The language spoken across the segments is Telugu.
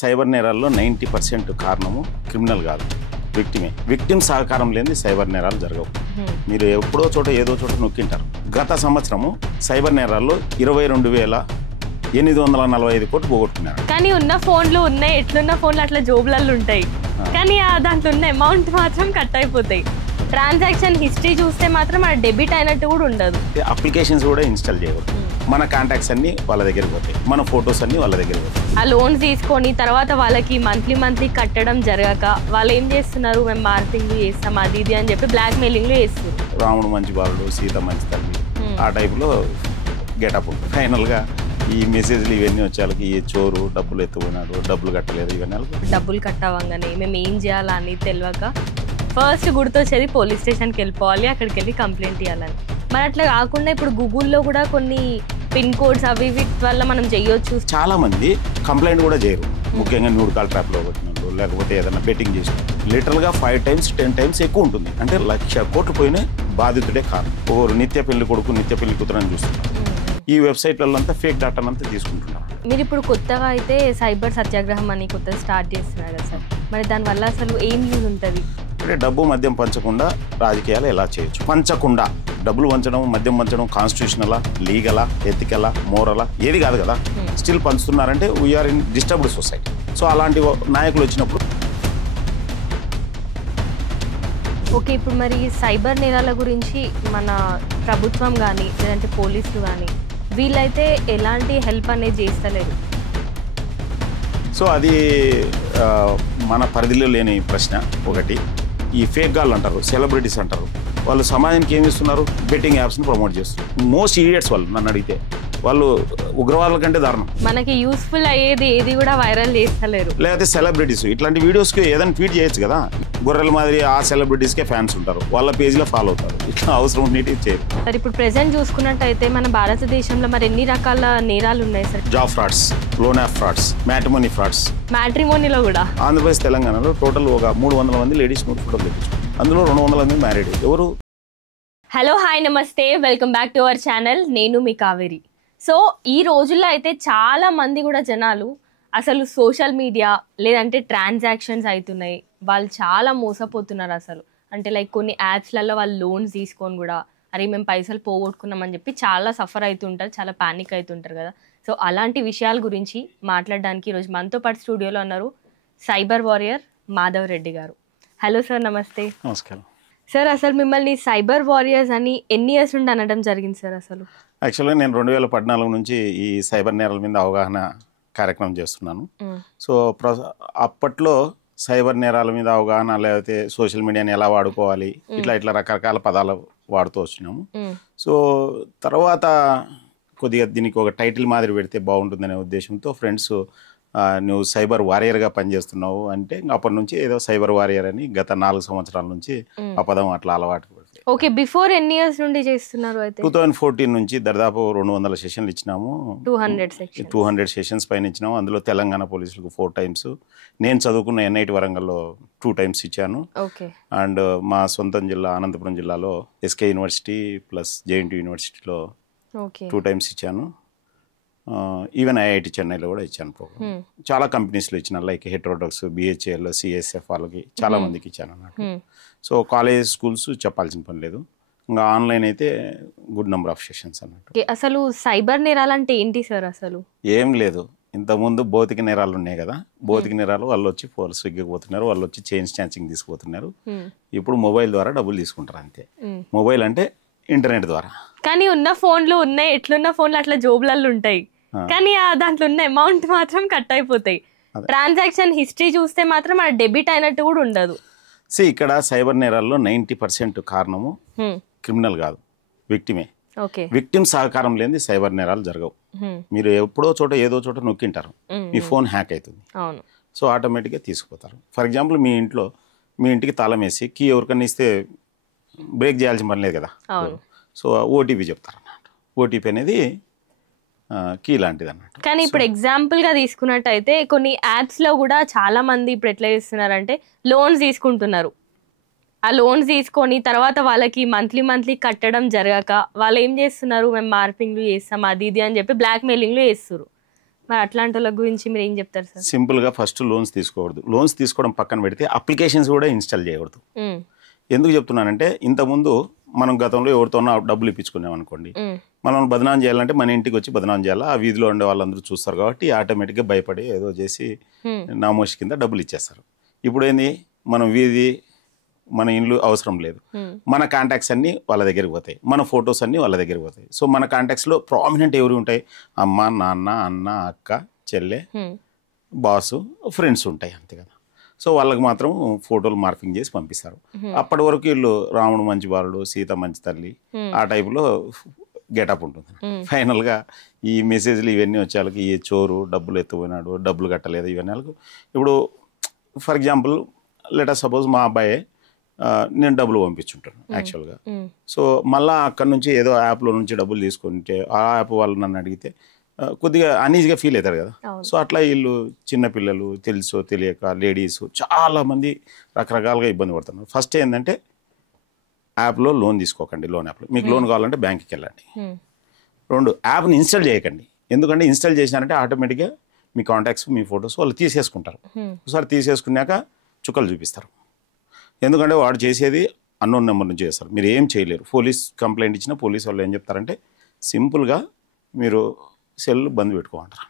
సైబర్ నేరాల్లో 90% కారణము క్రిమినల్ కాదు, విక్టిమే. విక్టిమ్ సహకారం లేని సైబర్ నేరాలు జరగవు. మీరు ఎప్పుడో చోట ఏదో చోట నొక్కింటారు. గత సంవత్సరము సైబర్ నేరాల్లో 22,845 కోట్లు పోగొట్టుకున్నారు. కానీ ఉన్న ఫోన్లు ఉన్నాయి, ఎట్లున్న ఫోన్లు అట్లా జోబులలో ఉంటాయి, కానీ దాంట్లో ఉన్న అమౌంట్ మాత్రం కట్ అయిపోతాయి. ట్రాన్సాక్షన్ హిస్టరీ చూస్తే మాత్రం అది డెబిట్ అయినట్టు కూడా ఉండదు. అప్లికేషన్స్ కూడా ఇన్స్టాల్ చేయకూడదు. మన కాంటాక్ట్స్ అన్ని వాళ్ళ దగ్గరికి పోతాయి, మన ఫొటోస్ అన్ని వాళ్ళ దగ్గరికి పోతాయి. ఆ లోన్స్ తీసుకొని తర్వాత వాళ్ళకి మంత్లీ కట్టడం జరగక వాళ్ళు ఏం చేస్తున్నారు, మేము మార్పింగ్లు చేస్తాం అది ఇది అని చెప్పి బ్లాక్ మెయిలింగ్లు చేస్తారు. రాముడు మంచి బాలుడు, సీత మంచి తల్లి, ఆ టైప్లో గెటప్ ఉంటుంది. ఫైనల్గా ఈ మెసేజ్లు ఇవన్నీ వచ్చేళ్ళకి ఈ చోరు డబ్బులు ఎత్తుకున్నాడు, డబ్బులు కట్టలేదు, ఇవన్నీ డబ్బులు కట్టవంగానే మేము ఏం చేయాలని తెలియక ఫస్ట్ గుర్తొచ్చేది పోలీస్ స్టేషన్కి వెళ్ళిపోవాలి, అక్కడికి వెళ్ళి కంప్లైంట్ ఇవ్వాలని. మరి అట్లా కాకుండా ఇప్పుడు గూగుల్లో కూడా కొన్ని పిన్ కోడ్స్ అవి వీటి వల్ల మనం చేయొచ్చు. చాలా మంది కంప్లైంట్ కూడా చేయరు, ముఖ్యంగా న్యూడ్ కాల్ ట్రాప్లో వచ్చినప్పుడు, లేకపోతే ఏదైనా బెట్టింగ్ చేసినప్పుడు. లిటరల్గా 5 times 10 times ఎక్కువ ఉంటుంది. అంటే 1,00,000 కోట్లు పోయిన బాధితుడే కాదు. ఒకరు నిత్య పెళ్లి కొడుకు, నిత్య పెళ్లి కూతురని చూస్తున్నారు. ఈ వెబ్సైట్లలో అంతా ఫేక్ డేటానంతా తీసుకుంటున్నారు. మీరు ఇప్పుడు కొత్తగా అయితే సైబర్ సత్యాగ్రహం అని కొత్తగా స్టార్ట్ చేస్తున్నారు కదా సార్, మరి దానివల్ల అసలు ఏం యూజ్ ఉంటుంది? అంటే డబ్బు మద్యం పంచకుండా రాజకీయాలు ఎలా చేయొచ్చు? పంచకుండా డబ్బులు పంచడం, మద్యం పంచడం కాన్స్టిట్యూషనలా, లీగలా, ఎథికలా, మోరలా ఏది కాదు కదా. స్టిల్ పంచుతున్నారంటే we're in disturbed society. So అలాంటి నాయకులు వచ్చినప్పుడు ఓకే. ఇప్పుడు మరి సైబర్ నేరాల గురించి మన ప్రభుత్వం కానీ లేదంటే పోలీసులు కానీ వీళ్ళైతే ఎలాంటి హెల్ప్ అనేది చేస్తలేరు. సో అది మన పరిధిలో లేని ప్రశ్న. ఒకటి, ఈ ఫేక్ గాళ్ళు అంటారు, సెలబ్రిటీస్ అంటారు, వాళ్ళు సమాజానికి ఏమి ఇస్తున్నారు? బెట్టింగ్ యాప్స్ని ప్రమోట్ చేస్తున్నారు. మోస్ట్ ఈడియట్స్ వాళ్ళు. నన్ను అడిగితే వాళ్ళు ఉగ్రవాదుల కంటే దారుణం. మనకి యూస్ఫుల్ అయ్యేది ఏది కూడా వైరల్ చేస్తలేరు. లేకపోతే సెలబ్రిటీస్ ఇట్లాంటి వీడియోస్కి ఏదైనా ట్వీట్ చేయొచ్చు కదా. గొర్రెల మాదిరి ఆ సెలబ్రిటీస్కే ఫ్యాన్స్ ఉంటారు, వాళ్ళ పేజ్లో ఫాలో అవుతారు. ఇట్లా అవసరం ఉన్నట్టు చేయరు. సార్ ఇప్పుడు ప్రెసెంట్ చూసుకున్నట్టయితే మన భారతదేశంలో మరి ఎన్ని రకాల నేరాలు ఉన్నాయి sir? Job frauds, loan app frauds, matrimony frauds. మ్యాట్రిమోనీలో కూడా ఆంధ్రప్రదేశ్ తెలంగాణలో టోటల్ ఒక 300 మంది లేడీస్ నోట్ ఫోటోలు తెప్పించుకున్నారు. అందులో 200 మంది మ్యారీడ్. ఎవరు? హలో, హాయ్, నమస్తే, welcome back to our channel. నేను మీ కావేరి. సో ఈ రోజుల్లో అయితే చాలా మంది కూడా జనాలు అసలు సోషల్ మీడియా లేదంటే ట్రాన్సాక్షన్స్ అవుతున్నాయి, వాళ్ళు చాలా మోసపోతున్నారు అసలు. అంటే లైక్ కొన్ని యాప్స్లలో వాళ్ళు లోన్స్ తీసుకొని కూడా అరే మేము పైసలు పోగొట్టుకున్నామని చెప్పి చాలా సఫర్ అవుతుంటారు, చాలా ప్యానిక్ అవుతుంటారు కదా. సో అలాంటి విషయాల గురించి మాట్లాడడానికి ఈరోజు మనతో పాటు స్టూడియోలో ఉన్నారు సైబర్ వారియర్ మాధవ్ రెడ్డి గారు. హలో సార్, నమస్తే. నమస్కారం సార్. అసలు మిమ్మల్ని సైబర్ వారియర్స్ అని ఎన్ని ఇయర్స్ నుండి అనడం జరిగింది సార్? అసలు యాక్చువల్గా నేను 2014 నుంచి ఈ సైబర్ నేరాల మీద అవగాహన కార్యక్రమం చేస్తున్నాను. సో అప్పట్లో సైబర్ నేరాల మీద అవగాహన, లేకపోతే సోషల్ మీడియాని ఎలా వాడుకోవాలి, ఇట్లా రకరకాల పదాలు వాడుతూ వచ్చినాము. సో తర్వాత కొద్దిగా దీనికి ఒక టైటిల్ మాదిరి పెడితే బాగుంటుందనే ఉద్దేశంతో ఫ్రెండ్స్ నువ్వు సైబర్ వారియర్గా పనిచేస్తున్నావు అంటే అప్పటి నుంచి ఏదో సైబర్ వారియర్ అని గత 4 సంవత్సరాల నుంచి ఆ పదం అట్లా అలవాటు పడుతుంది. ఓకే, బిఫోర్ ఎన్ని ఇయర్స్ నుండి చేస్తున్నారు? అయితే 2014 నుంచి దాదాపు 200 సెషన్లు ఇచ్చినాము. 200 సెషన్స్ పైన ఇచ్చినాము. అందులో తెలంగాణ పోలీసులకు 4 times, నేను చదువుకున్న NIT వరంగల్లో 2 times ఇచ్చాను. అండ్ మా సొంతం జిల్లా అనంతపురం జిల్లాలో SK యూనివర్సిటీ ప్లస్ JNT యూనివర్సిటీలో 2 times ఇచ్చాను. ఈవెన్ IIT చెన్నైలో కూడా ఇచ్చాను ప్రోగ్రామ్. చాలా కంపెనీస్లో ఇచ్చిన, లైక్ హెట్రోడాక్స్, BHL, CSF వాళ్ళకి చాలా మందికి ఇచ్చాను అన్నట్టు. సో కాలేజ్, స్కూల్స్ చెప్పాల్సిన పని లేదు. ఇంకా ఆన్లైన్ అయితే గుడ్ నెంబర్ ఆఫ్ సెషన్స్ అన్నట్టు. అసలు సైబర్ నేరాలు అంటే ఏంటి సార్? అసలు ఏం లేదు, ఇంతకుముందు భౌతిక నేరాలు ఉన్నాయి కదా. భౌతిక నేరాలు వాళ్ళు వచ్చి స్విగ్గీకి పోతున్నారు, వాళ్ళు వచ్చి చైన్ స్నాచింగ్ తీసుకుపోతున్నారు. ఇప్పుడు మొబైల్ ద్వారా డబ్బులు తీసుకుంటారు అంతే. మొబైల్ అంటే ఇంటర్నెట్ ద్వారా. కానీ ఉన్న ఫోన్లు ఉన్నాయి, ఎట్లున్న ఫోన్లు అట్లా జోబులలో ఉంటాయి, కానీ దాంట్లో ఉన్న అమౌంట్ మాత్రం కట్ అయిపోతాయి. ట్రాన్సాక్షన్ హిస్టరీ చూస్తే మాత్రం అది డెబిట్ అయినట్టు కూడా ఉండదు. ఇక్కడ సైబర్ నేరాల్లో 90% కారణము క్రిమినల్ కాదు, విక్టిమే. విక్టిమ్ సహకారం లేని సైబర్ నేరాలు జరగవు. మీరు ఎప్పుడో చోట ఏదో చోట నొక్కింటారు, మీ ఫోన్ హ్యాక్ అవుతుంది. సో ఆటోమేటిక్గా తీసుకుపోతారు. ఫర్ ఎగ్జాంపుల్ మీ ఇంటికి తాళం వేసి కీ ఎవరికన్నా ఇస్తే బ్రేక్ చేయాల్సిన పని లేదు కదా. సో OTP చెప్తారు అన్నట్టు. OTP అనేది కీ లాంటిది అన్నట్టు. కానీ ఇప్పుడు ఎగ్జాంపుల్ గా తీసుకున్నట్టయితే కొన్ని యాప్స్ లో కూడా చాలా మంది ఇప్పుడు ఎట్లా చేస్తున్నారంటే లోన్స్ తీసుకుంటున్నారు. ఆ లోన్స్ తీసుకొని తర్వాత వాళ్ళకి మంత్లీ కట్టడం జరగక వాళ్ళు ఏం చేస్తున్నారు, మేము మార్పింగ్లు చేస్తాం అది ఇది అని చెప్పి బ్లాక్ మెయిలింగ్లు చేస్తారు. మరి అట్లాంటి వాళ్ళ గురించి మీరు ఏం చెప్తారు సార్? సింపుల్గా ఫస్ట్ లోన్స్ తీసుకోకూడదు. లోన్స్ తీసుకోవడం పక్కన పెడితే అప్లికేషన్స్ కూడా ఇన్స్టాల్ చేయకూడదు. ఎందుకు చెప్తున్నానంటే, ఇంతకుముందు మనం గతంలో ఎవరితోనో డబ్బులు ఇప్పించుకున్నాం అనుకోండి, మనం బదనాం చేయాలంటే మన ఇంటికి వచ్చి బదనాం చేయాలా, ఆ వీధిలో ఉండే వాళ్ళందరూ చూస్తారు కాబట్టి ఆటోమేటిక్గా భయపడి ఏదో చేసి నామోషి కింద డబ్బులు ఇచ్చేస్తారు. ఇప్పుడు ఏంది, మనం వీధి మన ఇండ్లు అవసరం లేదు, మన కాంటాక్ట్స్ అన్నీ వాళ్ళ దగ్గరికి పోతాయి, మన ఫొటోస్ అన్నీ వాళ్ళ దగ్గరికి పోతాయి. సో మన కాంటాక్ట్స్లో ప్రామినెంట్ ఎవరు ఉంటాయి? అమ్మ, నాన్న, అన్న, అక్క, చెల్లె, బాసు, ఫ్రెండ్స్ ఉంటాయి, అంతే కదా. సో వాళ్ళకి మాత్రం ఫోటోలు మార్ఫింగ్ చేసి పంపిస్తారు. అప్పటి వరకు వీళ్ళు రాముడు మంచి బాలుడు, సీత మంచి తల్లి, ఆ టైపులో గెటప్ ఉంటుంది. ఫైనల్గా ఈ మెసేజ్లు ఇవన్నీ వచ్చే వాళ్ళకి, ఈ చోరు డబ్బులు ఎత్తుపోయినాడు, డబ్బులు కట్టలేదు, ఇవన్నీ వాళ్ళకు. ఇప్పుడు ఫర్ ఎగ్జాంపుల్ లెటర్ సపోజ్ మా అబ్బాయి నేను డబ్బులు పంపించుంటాను యాక్చువల్గా. సో మళ్ళీ అక్కడ నుంచి ఏదో యాప్లో నుంచి డబ్బులు తీసుకుంటే ఆ యాప్ వాళ్ళు నన్ను అడిగితే కొద్దిగా అన్ఈజీగా ఫీల్ అవుతారు కదా. సో అట్లా వీళ్ళు చిన్నపిల్లలు తెలుసో తెలియక లేడీస్ చాలామంది రకరకాలుగా ఇబ్బంది పడుతున్నారు. ఫస్ట్ ఏంటంటే యాప్లో లోన్ తీసుకోకండి. లోన్ యాప్లో మీకు లోన్ కావాలంటే బ్యాంక్కి వెళ్ళండి. 2, యాప్ని ఇన్స్టాల్ చేయకండి. ఎందుకంటే ఇన్స్టాల్ చేసినారంటే ఆటోమేటిక్గా మీ కాంటాక్ట్స్, మీ ఫొటోస్ వాళ్ళు తీసేసుకుంటారు. ఒకసారి తీసేసుకున్నాక చుక్కలు చూపిస్తారు. ఎందుకంటే వాడు చేసేది అన్నోన్ నెంబర్ నుంచి చేస్తారు. మీరు ఏం చేయలేరు. పోలీస్ కంప్లైంట్ ఇచ్చినా పోలీస్ వాళ్ళు ఏం చెప్తారంటే సింపుల్గా మీరు సెల్ బంద్ పెట్టుకోమంటారు.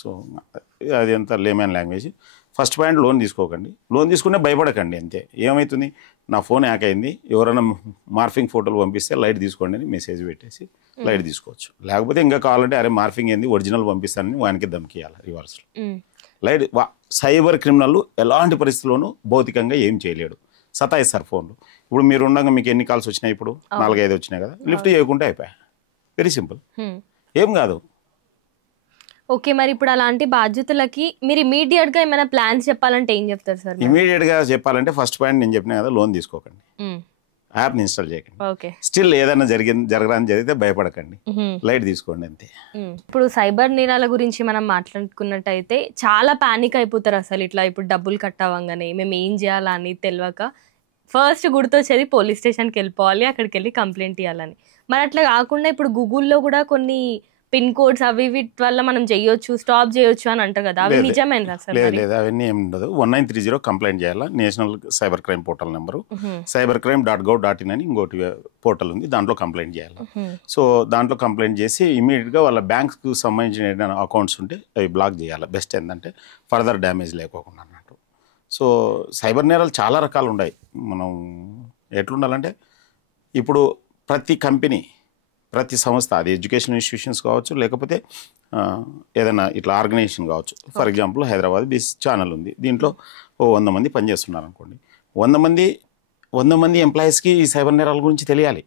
సో అది ఎంత layman language. First point, loan తీసుకోకండి. లోన్ తీసుకునే భయపడకండి, అంతే. ఏమవుతుంది, నా ఫోన్ హ్యాక్ అయింది, ఎవరైనా మార్ఫింగ్ ఫోటోలు పంపిస్తే లైట్ తీసుకోండి అని మెసేజ్ పెట్టేసి లైట్ తీసుకోవచ్చు. లేకపోతే ఇంకా కావాలంటే అరే మార్ఫింగ్ ఏంది, ఒరిజినల్ పంపిస్తానని వానికి ధమ్కియాలి రివర్స్లో. లైట్ సైబర్ క్రిమినల్ ఎలాంటి పరిస్థితుల్లోనూ భౌతికంగా ఏం చేయలేడు, సతాయిస్తారు ఫోన్లు. ఇప్పుడు మీరు ఉండగా మీకు ఎన్ని కాల్స్ వచ్చినాయి? ఇప్పుడు 4-5 వచ్చినాయి కదా, లిఫ్ట్ చేయకుంటే అయిపోయా. వెరీ సింపుల్, ఏం కాదు. ఓకే, మరి ఇప్పుడు అలాంటి బాధ్యతలకి మీరు ఇమీడియట్గా ఏమైనా ప్లాన్స్ చెప్పాలంటే ఏం చెప్తారు సార్? ఇమీడియట్గా చెప్పాలంటే ఫస్ట్ పాయింట్ నేను చెప్పినా కదా, లోన్ తీసుకోకండి, యాప్ని ఇన్స్టాల్ చేయకండి. స్టిల్ ఏదైనా జరగడానికి జరిగితే భయపడకండి, లైట్ తీసుకోండి, అంతే. ఇప్పుడు సైబర్ నేరాల గురించి మనం మాట్లాడుకున్నట్టయితే చాలా పానిక్ అయిపోతారు అసలు. ఇట్లా ఇప్పుడు డబ్బులు కట్టవంగానే మేము ఏం చేయాలని తెలియక ఫస్ట్ గుర్తొచ్చేది పోలీస్ స్టేషన్కి వెళ్ళిపోవాలి, అక్కడికి వెళ్ళి కంప్లైంట్ ఇవ్వాలని. మరి అట్లా కాకుండా ఇప్పుడు గూగుల్లో కూడా కొన్ని పిన్ కోడ్స్ అవి వీటి వల్ల మనం చేయొచ్చు, స్టాప్ చేయొచ్చు అని అంటారు కదా, అవి నిజమేనా సార్? లేదు, అవన్నీ ఏమి ఉండదు. 1930 కంప్లైంట్ చేయాలా. National cyber crime portal number cybercrime.gov.in అని ఇంకోటి పోర్టల్ ఉంది, దాంట్లో కంప్లైంట్ చేయాలి. సో దాంట్లో కంప్లైంట్ చేసి ఇమీడియట్గా వాళ్ళ బ్యాంక్కి సంబంధించిన అకౌంట్స్ ఉంటే అవి బ్లాక్ చేయాలి. బెస్ట్ ఏంటంటే ఫర్దర్ డ్యామేజ్ లేకోకుండా అన్నట్టు. సో సైబర్ నేరాలు చాలా రకాలు ఉన్నాయి. మనం ఎట్లుండాలంటే ఇప్పుడు ప్రతి కంపెనీ, ప్రతి సంస్థ, అది ఎడ్యుకేషన్ ఇన్స్టిట్యూషన్స్ కావచ్చు, లేకపోతే ఏదైనా ఇట్లా ఆర్గనైజేషన్ కావచ్చు. ఫర్ ఎగ్జాంపుల్ హైదరాబాద్ బీస్ ఛానల్ ఉంది, దీంట్లో 100 మంది పనిచేస్తున్నారు అనుకోండి. 100 మంది ఎంప్లాయీస్కి ఈ సైబర్ నేరాల గురించి తెలియాలి.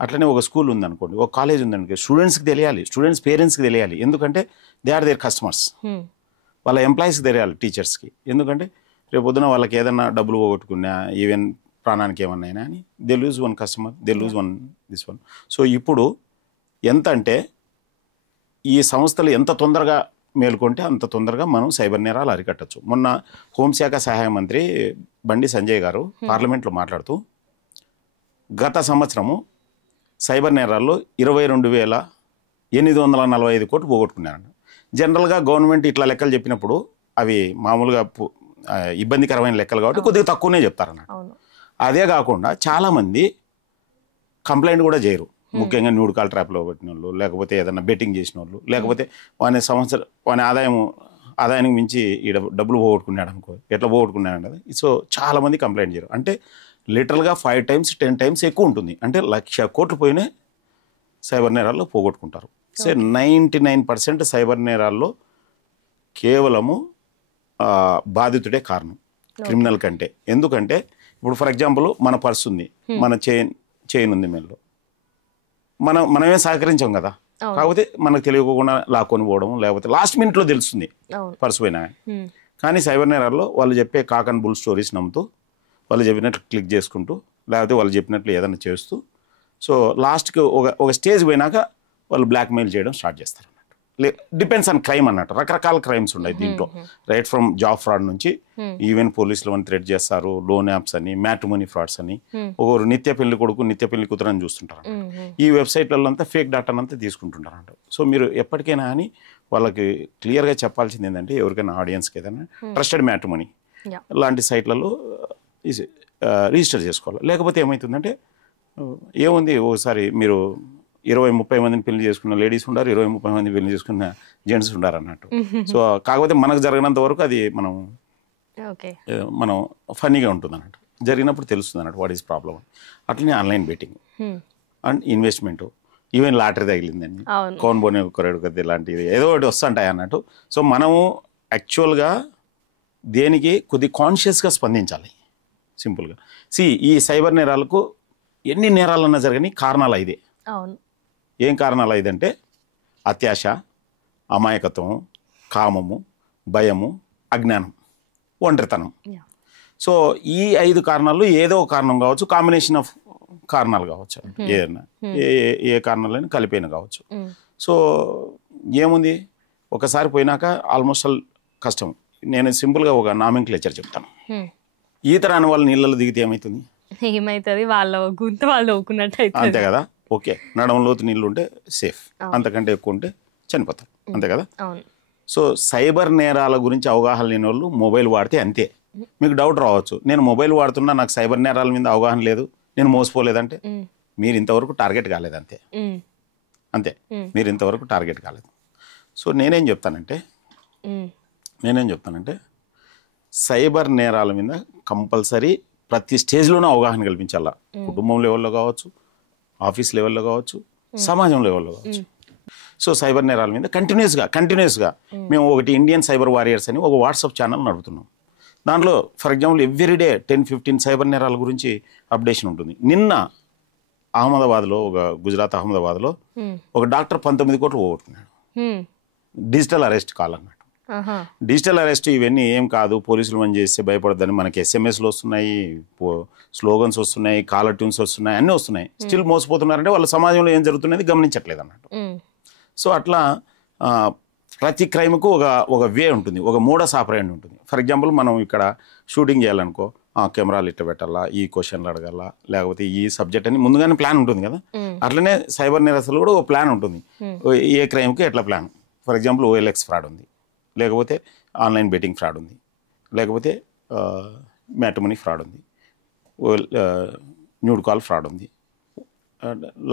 అట్లనే ఒక స్కూల్ ఉందనుకోండి, ఒక కాలేజ్ ఉందనుకోండి, స్టూడెంట్స్కి తెలియాలి, స్టూడెంట్స్ పేరెంట్స్కి తెలియాలి. ఎందుకంటే దే ఆర్ దేర్ కస్టమర్స్. వాళ్ళ ఎంప్లాయీస్కి తెలియాలి, టీచర్స్కి. ఎందుకంటే రేపు పొద్దున వాళ్ళకి ఏదైనా డబ్బులు పోగొట్టుకున్నా, ఈవెన్ ప్రాణానికి ఏమన్నా అని they lose 1 customer, they lose this one. So ఇప్పుడు ఎంత అంటే ఈ సంస్థలు ఎంత తొందరగా మేల్కొంటే అంత తొందరగా మనం సైబర్ నేరాలు అరికట్టచ్చు. మొన్న హోంశాఖ సహాయ మంత్రి బండి సంజయ్ గారు పార్లమెంట్లో మాట్లాడుతూ గత సంవత్సరము సైబర్ నేరాల్లో 22,845 కోట్లు పోగొట్టుకున్నారంట. జనరల్గా గవర్నమెంట్ ఇట్లా లెక్కలు చెప్పినప్పుడు అవి మామూలుగా ఇబ్బందికరమైన లెక్కలు కాబట్టి కొద్దిగా తక్కువనే చెప్తారన్నమాట. అదే కాకుండా చాలామంది కంప్లైంట్ కూడా చేయరు. ముఖ్యంగా న్యూడ్ కాల్ ట్రాప్లో పెట్టిన వాళ్ళు, లేకపోతే ఏదైనా బెట్టింగ్ చేసిన వాళ్ళు, లేకపోతే వాని ఆదాయానికి మించి ఈ డబ్బులు పోగొట్టుకున్నాడు అనుకో, ఎట్లా పోగొట్టుకున్నాడు కదా. సో చాలామంది కంప్లైంట్ చేయరు. అంటే లిటరల్గా 5 times 10 times ఎక్కువ ఉంటుంది. అంటే 1,00,000 కోట్లు పోయినా సైబర్ నేరాల్లో పోగొట్టుకుంటారు. సో 99% సైబర్ నేరాల్లో కేవలము బాధితుడే కారణం క్రిమినల్ కంటే. ఎందుకంటే ఇప్పుడు ఫర్ ఎగ్జాంపుల్ మన పర్స్ ఉంది, మన చైన్ ఉంది మెల్లో, మనమే సహకరించాం కదా. కాకపోతే మనకు తెలియకుండా లాక్కొని పోవడం, లేకపోతే లాస్ట్ మినిట్లో తెలుస్తుంది పర్సు పోయినా. కానీ సైబర్ నేరాల్లో వాళ్ళు చెప్పే కాక్ అండ్ బుల్ స్టోరీస్ నమ్ముతూ, వాళ్ళు చెప్పినట్లు క్లిక్ చేసుకుంటూ, లేకపోతే వాళ్ళు చెప్పినట్లు ఏదైనా చేస్తూ, సో లాస్ట్కి ఒక స్టేజ్ పోయినాక వాళ్ళు బ్లాక్మెయిల్ చేయడం స్టార్ట్ చేస్తారు అన్నట్టు. డిపెండ్స్ ఆన్ క్రైమ్ అన్నట్టు. రకరకాల క్రైమ్స్ ఉన్నాయి దీంట్లో. రైట్ ఫ్రమ్ జాబ్ ఫ్రాడ్ నుంచి ఈవెన్ పోలీసులు అని థ్రెట్ చేస్తారు, లోన్ యాప్స్ అని, మ్యాట్రిమోనీ ఫ్రాడ్స్ అని, ఒకరు నిత్య పెళ్లి కొడుకు నిత్య పెళ్లి కూతురని చూస్తుంటారు. ఈ వెబ్సైట్లలో అంతా ఫేక్ డాటానంతా తీసుకుంటుంటారు అంట. సో మీరు ఎప్పటికైనా అని వాళ్ళకి క్లియర్గా చెప్పాల్సింది ఏంటంటే ఎవరికైనా ఆడియన్స్కి ఏదైనా ట్రస్టెడ్ మ్యాట్రిమోనీ లాంటి సైట్లలో రిజిస్టర్ చేసుకోవాలి. లేకపోతే ఏమవుతుందంటే ఏముంది, ఒకసారి మీరు 20-30 మందిని పెళ్లి చేసుకున్న లేడీస్ ఉండారు, 20-30 మంది పెళ్లి చేసుకున్న జెంట్స్ ఉండారు అన్నట్టు. సో కాకపోతే మనకు జరిగినంత వరకు అది మనం ఫన్నీగా ఉంటుంది అన్నట్టు. జరిగినప్పుడు తెలుస్తుంది అన్నట్టు వాట్ ఈస్ ప్రాబ్లమ్. అట్లనే online betting and investment, even lottery తగిలిందని, కౌన్ బోనే కొరడు కత్తి లాంటివి ఏదో ఒకటి వస్తుంటాయి అన్నట్టు. సో మనము యాక్చువల్గా దేనికి కొద్ది కాన్షియస్గా స్పందించాలి. సింపుల్గా ఈ సైబర్ నేరాలకు ఎన్ని నేరాలన్నా జరగని కారణాలు ఇదే. ఏం కారణాలు ఇదంటే అత్యాశ, అమాయకత్వము, కామము, భయము, అజ్ఞానం, ఒంటరితనం. సో ఈ 5 కారణాలు ఏదో ఒక కారణం కావచ్చు, కాంబినేషన్ ఆఫ్ కారణాలు కావచ్చు, ఏదైనా ఏ కారణాలైనా కలిపైన కావచ్చు. సో ఏముంది, ఒకసారి పోయినాక ఆల్మోస్ట్ ఆల్ కష్టం. నేను సింపుల్గా ఒక నామింక్లేచర్ చెప్తాను. ఈత రాని వాళ్ళు నీళ్ళలో దిగితే ఏమవుతుంది? వాళ్ళ గుంత వాళ్ళు అంతే కదా. ఓకే, నడమ లోతు నీళ్ళు ఉంటే సేఫ్, అంతకంటే ఎక్కువ ఉంటే చనిపోతారు, అంతే కదా. సో సైబర్ నేరాల గురించి అవగాహన లేని వాళ్ళు మొబైల్ వాడితే అంతే. మీకు డౌట్ రావచ్చు, నేను మొబైల్ వాడుతున్నా, నాకు సైబర్ నేరాల మీద అవగాహన లేదు, నేను మోసపోలేదంటే మీరు ఇంతవరకు టార్గెట్ కాలేదు. అంతే మీరు ఇంతవరకు టార్గెట్ కాలేదు. సో నేనేం చెప్తానంటే సైబర్ నేరాల మీద కంపల్సరీ ప్రతి స్టేజ్లోనూ అవగాహన కల్పించాలా. కుటుంబం లెవెల్లో కావచ్చు, ఆఫీస్ లెవెల్లో కావచ్చు, సమాజం లెవెల్లో కావచ్చు. సో సైబర్ నేరాల మీద కంటిన్యూస్గా మేము ఒకటి ఇండియన్ సైబర్ వారియర్స్ అని ఒక వాట్సాప్ ఛానల్ నడుపుతున్నాం. దాంట్లో ఫర్ ఎగ్జాంపుల్ ఎవ్రీడే 10-15 సైబర్ నేరాల గురించి అప్డేషన్ ఉంటుంది. నిన్న అహ్మదాబాద్లో, గుజరాత్ అహ్మదాబాద్లో ఒక డాక్టర్ 19 కోట్లు పోగొట్టుకున్నాడు. డిజిటల్ అరెస్ట్ కాలన్నట్టు. డిజిటల్ అరెస్ట్ ఇవన్నీ ఏం కాదు, పోలీసులు మనం చేస్తే భయపడద్దని మనకి ఎస్ఎంఎస్లు వస్తున్నాయి, స్లోగన్స్ వస్తున్నాయి, కాలర్ ట్యూన్స్ వస్తున్నాయి, అన్నీ వస్తున్నాయి. స్టిల్ మోసపోతున్నారంటే వాళ్ళ సమాజంలో ఏం జరుగుతున్నది గమనించట్లేదు అన్నట్టు. సో అట్లా ప్రతి క్రైమ్కు ఒక వే ఉంటుంది, ఒక మోడస్ ఆపరేండి ఉంటుంది. ఫర్ ఎగ్జాంపుల్ మనం ఇక్కడ షూటింగ్ చేయాలనుకో, కెమెరాలు ఇట్ట పెట్టాలా, ఈ క్వశ్చన్లు అడగాల, లేకపోతే ఈ సబ్జెక్ట్ అని ముందుగానే ప్లాన్ ఉంటుంది కదా. అట్లనే సైబర్ నేరస్తులు కూడా ఒక ప్లాన్ ఉంటుంది, ఏ క్రైమ్కి ఎట్లా plan. For example OLX fraud ఉంది, లేకపోతే ఆన్లైన్ బెట్టింగ్ ఫ్రాడ్ ఉంది, లేకపోతే మ్యాట్రిమోనీ ఫ్రాడ్ ఉంది, న్యూడ్ కాల్ ఫ్రాడ్ ఉంది,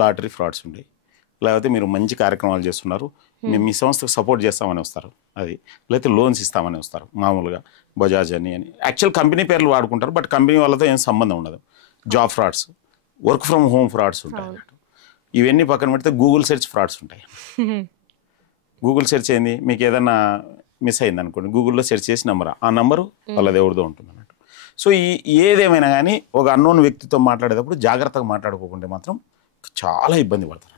లాటరీ ఫ్రాడ్స్ ఉంటాయి. లేకపోతే మీరు మంచి కార్యక్రమాలు చేస్తున్నారు, మేము మీ సంస్థకు సపోర్ట్ చేస్తామని వస్తారు, అది లేకపోతే లోన్స్ ఇస్తామని వస్తారు, మామూలుగా బజాజ్ అని యాక్చువల్ కంపెనీ పేర్లు వాడుకుంటారు, బట్ కంపెనీ వాళ్ళతో ఏం సంబంధం ఉండదు. Job frauds, work from home frauds ఉంటాయి అన్నట్టు. ఇవన్నీ పక్కన పెడితే గూగుల్ సెర్చ్ ఫ్రాడ్స్ ఉంటాయి. గూగుల్ సెర్చ్ ఏంది, మీకు ఏదైనా మిస్ అయింది అనుకోండి, గూగుల్లో సెర్చ్ చేసి ఆ నంబరు వాళ్ళది ఎవరిదో ఉంటుంది అన్నట్టు. సో ఏదేమైనా కానీ ఒక అన్నోన్ వ్యక్తితో మాట్లాడేటప్పుడు జాగ్రత్తగా మాట్లాడుకోకుంటే మాత్రం చాలా ఇబ్బంది పడతారు.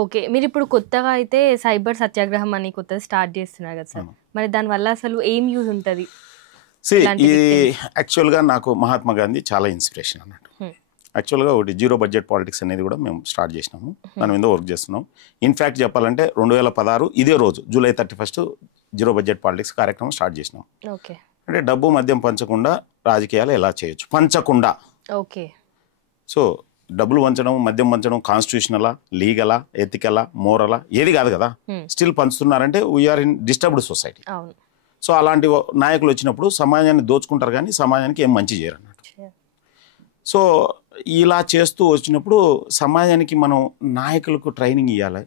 ఓకే, మీరు ఇప్పుడు కొత్తగా అయితే సైబర్ సత్యాగ్రహం అని కొత్తగా స్టార్ట్ చేస్తున్నారు కదా సార్, మరి దానివల్ల అసలు ఏం యూజ్ ఉంటుంది? ఇది యాక్చువల్గా నాకు మహాత్మా గాంధీ చాలా ఇన్స్పిరేషన్ అన్నట్టు. యాక్చువల్గా ఒకటి జీరో బడ్జెట్ పాలిటిక్స్ అనేది కూడా మేము స్టార్ట్ చేసినాము, దాని మీద వర్క్ చేస్తున్నాం. ఇన్ఫ్యాక్ట్ చెప్పాలంటే 2016 ఇదే రోజు జూలై 31 జీరో బడ్జెట్ పాలిటిక్స్ కార్యక్రమం స్టార్ట్ చేసినాం. అంటే డబ్బు మద్యం పంచకుండా రాజకీయాలు ఎలా చేయొచ్చు, పంచకుండా. ఓకే, సో డబ్బులు పంచడం, మద్యం పంచడం కాన్స్టిట్యూషనలా, లీగలా, ఎథికలా, మోరలా, ఏది కాదు కదా. స్టిల్ పంచుతున్నారంటే we're in disturbed society. So అలాంటి నాయకులు వచ్చినప్పుడు సమాజాన్ని దోచుకుంటారు కానీ సమాజానికి ఏం మంచి చేయరు అన్నట్టు. సో ఇలా చేస్తూ వచ్చినప్పుడు సమాజానికి మనం నాయకులకు ట్రైనింగ్ ఇవ్వాలి.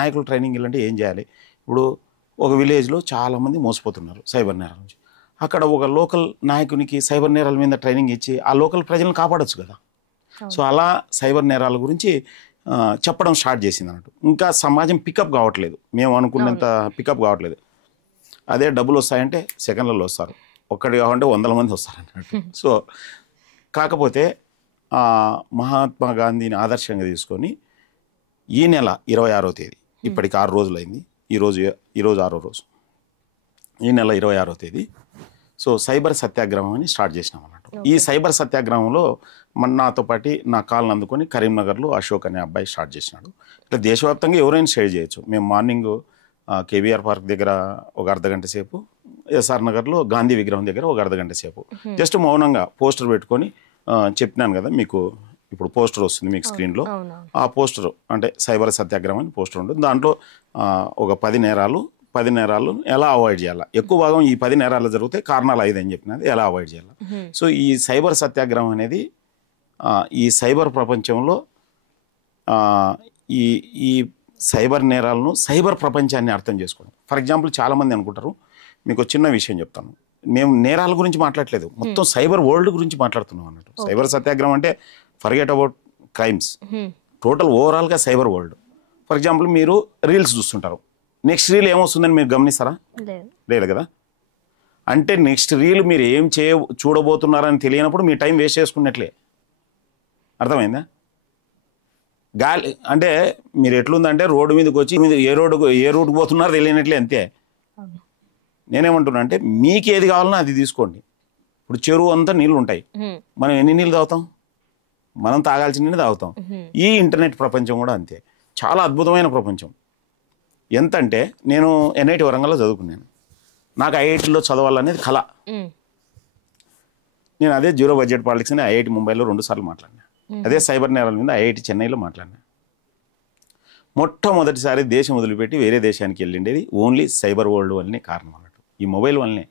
నాయకులు ట్రైనింగ్ ఇవ్వాలంటే ఏం చేయాలి? ఇప్పుడు ఒక విలేజ్లో చాలామంది మోసపోతున్నారు సైబర్ నేరాల నుంచి. అక్కడ ఒక లోకల్ నాయకునికి సైబర్ నేరాల మీద ట్రైనింగ్ ఇచ్చి ఆ లోకల్ ప్రజలను కాపాడొచ్చు కదా. సో అలా సైబర్ నేరాల గురించి చెప్పడం స్టార్ట్ చేసింది అన్నట్టు. ఇంకా సమాజం పికప్ కావట్లేదు, మేము అనుకున్నంత పికప్ కావట్లేదు. అదే డబ్బులు వస్తాయంటే సెకండ్లలో వస్తారు, ఒక్కటి కావాలంటే 100 మంది వస్తారు అన్నట్టు. సో కాకపోతే మహాత్మా గాంధీని ఆదర్శంగా తీసుకొని ఈ నెల 26వ తేదీ, ఇప్పటికి 6 రోజులైంది, ఈరోజు 6వ రోజు, ఈ నెల 26వ తేదీ సో సైబర్ సత్యాగ్రహం అని స్టార్ట్ చేసినాం అన్నట్టు. ఈ సైబర్ సత్యాగ్రహంలో నాతో పాటు నా కాల్ని అందుకొని కరీంనగర్లో అశోక్ అనే అబ్బాయి స్టార్ట్ చేసినాడు. ఇట్లా దేశవ్యాప్తంగా ఎవరైనా షేర్ చేయొచ్చు. మేము మార్నింగ్ కేబీఆర్ పార్క్ దగ్గర ఒక అర్ధగంట సేపు, ఎస్ఆర్ నగర్లో గాంధీ విగ్రహం దగ్గర ఒక అర్ధగంట సేపు జస్ట్ మౌనంగా పోస్టర్ పెట్టుకొని చెప్పినాను కదా మీకు ఇప్పుడు పోస్టర్ వస్తుంది మీకు స్క్రీన్లో, ఆ పోస్టర్ అంటే సైబర్ సత్యాగ్రహం అని పోస్టర్ ఉంటుంది. దాంట్లో ఒక 10 నేరాలు ఎలా అవాయిడ్ చేయాలి, ఎక్కువ భాగం ఈ 10 నేరాలు జరిగితే కారణాలు 5 అని చెప్పినది ఎలా అవాయిడ్ చేయాలి. సో ఈ సైబర్ సత్యాగ్రహం అనేది ఈ సైబర్ ప్రపంచంలో ఈ ఈ సైబర్ నేరాలను, సైబర్ ప్రపంచాన్ని అర్థం చేసుకోవడం. ఫర్ ఎగ్జాంపుల్ చాలామంది అనుకుంటారు, మీకు చిన్న విషయం చెప్తాను, మేము నేరాల గురించి మాట్లాడలేదు, మొత్తం సైబర్ వరల్డ్ గురించి మాట్లాడుతున్నాం అన్నట్టు. సైబర్ సత్యాగ్రహం అంటే ఫర్గెట్ అబౌట్ క్రైమ్స్, టోటల్ ఓవరాల్గా సైబర్ వరల్డ్. ఫర్ ఎగ్జాంపుల్ మీరు రీల్స్ చూస్తుంటారు, నెక్స్ట్ రీల్ ఏమొస్తుందని మీరు గమనిస్తారా? లేదు కదా. అంటే నెక్స్ట్ రీల్ మీరు ఏం చూడబోతున్నారని తెలియనప్పుడు మీ టైం వేస్ట్ చేసుకున్నట్లే. అర్థమైందా? గాలి అంటే మీరు ఎట్లుందంటే రోడ్డు మీదకి వచ్చి ఏ రూట్కి పోతున్నారో తెలియనట్లే, అంతే. నేనేమంటున్నా అంటే మీకు ఏది కావాలన్నా అది తీసుకోండి. ఇప్పుడు చెరువు అంతా నీళ్ళు ఉంటాయి, మనం ఎన్ని నీళ్ళు తాగుతాం? మనం తాగాల్సిన నీళ్ళు తాగుతాం. ఈ ఇంటర్నెట్ ప్రపంచం కూడా అంతే, చాలా అద్భుతమైన ప్రపంచం. ఎంత అంటే నేను NIT వరంగల్లో చదువుకున్నాను, నాకు IITలో చదవాలనేది కళ. నేను అదే జీరో బడ్జెట్ పాలిటిక్స్ అని IIT ముంబైలో 2 సార్లు మాట్లాడినా, అదే సైబర్ నేరాల మీద IIT చెన్నైలో మాట్లాడినా. మొట్టమొదటిసారి దేశం వదిలిపెట్టి వేరే దేశానికి వెళ్ళిండేది ఓన్లీ సైబర్ వరల్డ్ వల్లనే కారణం అన్నట్టు, ఈ మొబైల్ వల్లనే.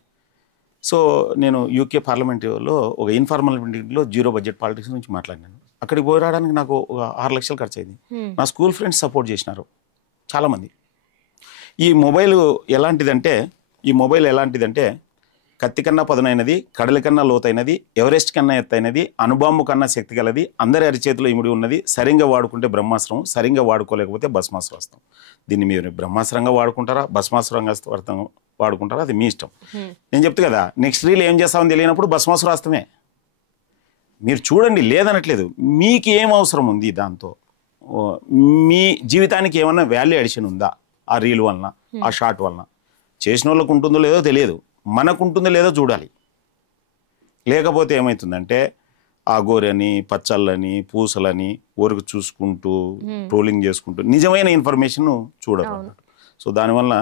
సో నేను UK పార్లమెంట్లో ఒక ఇన్ఫార్మల్ మీటింగ్లో జీరో బడ్జెట్ పాలిటిక్స్ గురించి మాట్లాడినాను. అక్కడికి పోయి రావడానికి నాకు ఒక 6 లక్షలు ఖర్చు అయింది. నా స్కూల్ ఫ్రెండ్స్ సపోర్ట్ చేసినారు చాలామంది. ఈ మొబైల్ ఎలాంటిదంటే కత్తి కన్నా పదునైనది, కడలి కన్నా లోతైనది, ఎవరెస్ట్ కన్నా ఎత్తైనది, అణుబాంబు కన్నా శక్తి గలది, అందరి అరిచేతిలో ఇమిడి ఉన్నది, సరిగ్గా వాడుకుంటే బ్రహ్మాస్త్రం, సరిగ్గా వాడుకోలేకపోతే భస్మాస్త్రం. దీన్ని మీరు బ్రహ్మాస్త్రంగా వాడుకుంటారా, భస్మాస్త్రంగా వాడుకుంటారా, అది మీ ఇష్టం. నేను చెప్తే కదా, నెక్స్ట్ రీల్ ఏం చేస్తామని తెలియనప్పుడు భస్మాస్త్రమే. మీరు చూడండి, లేదనట్లేదు, మీకు ఏం అవసరం ఉంది దాంతో, మీ జీవితానికి ఏమన్నా వాల్యూ అడిషన్ ఉందా ఆ రీల్ వలన, ఆ షార్ట్ వలన? చేసిన వాళ్ళకు ఉంటుందో లేదో తెలియదు, మనకు ఉంటుందో లేదో చూడాలి. లేకపోతే ఏమవుతుందంటే ఆ గోరని, పచ్చళ్ళని, పూసలని ఊరికి చూసుకుంటూ ట్రోలింగ్ చేసుకుంటూ నిజమైన ఇన్ఫర్మేషన్ చూడరు. సో దానివల్ల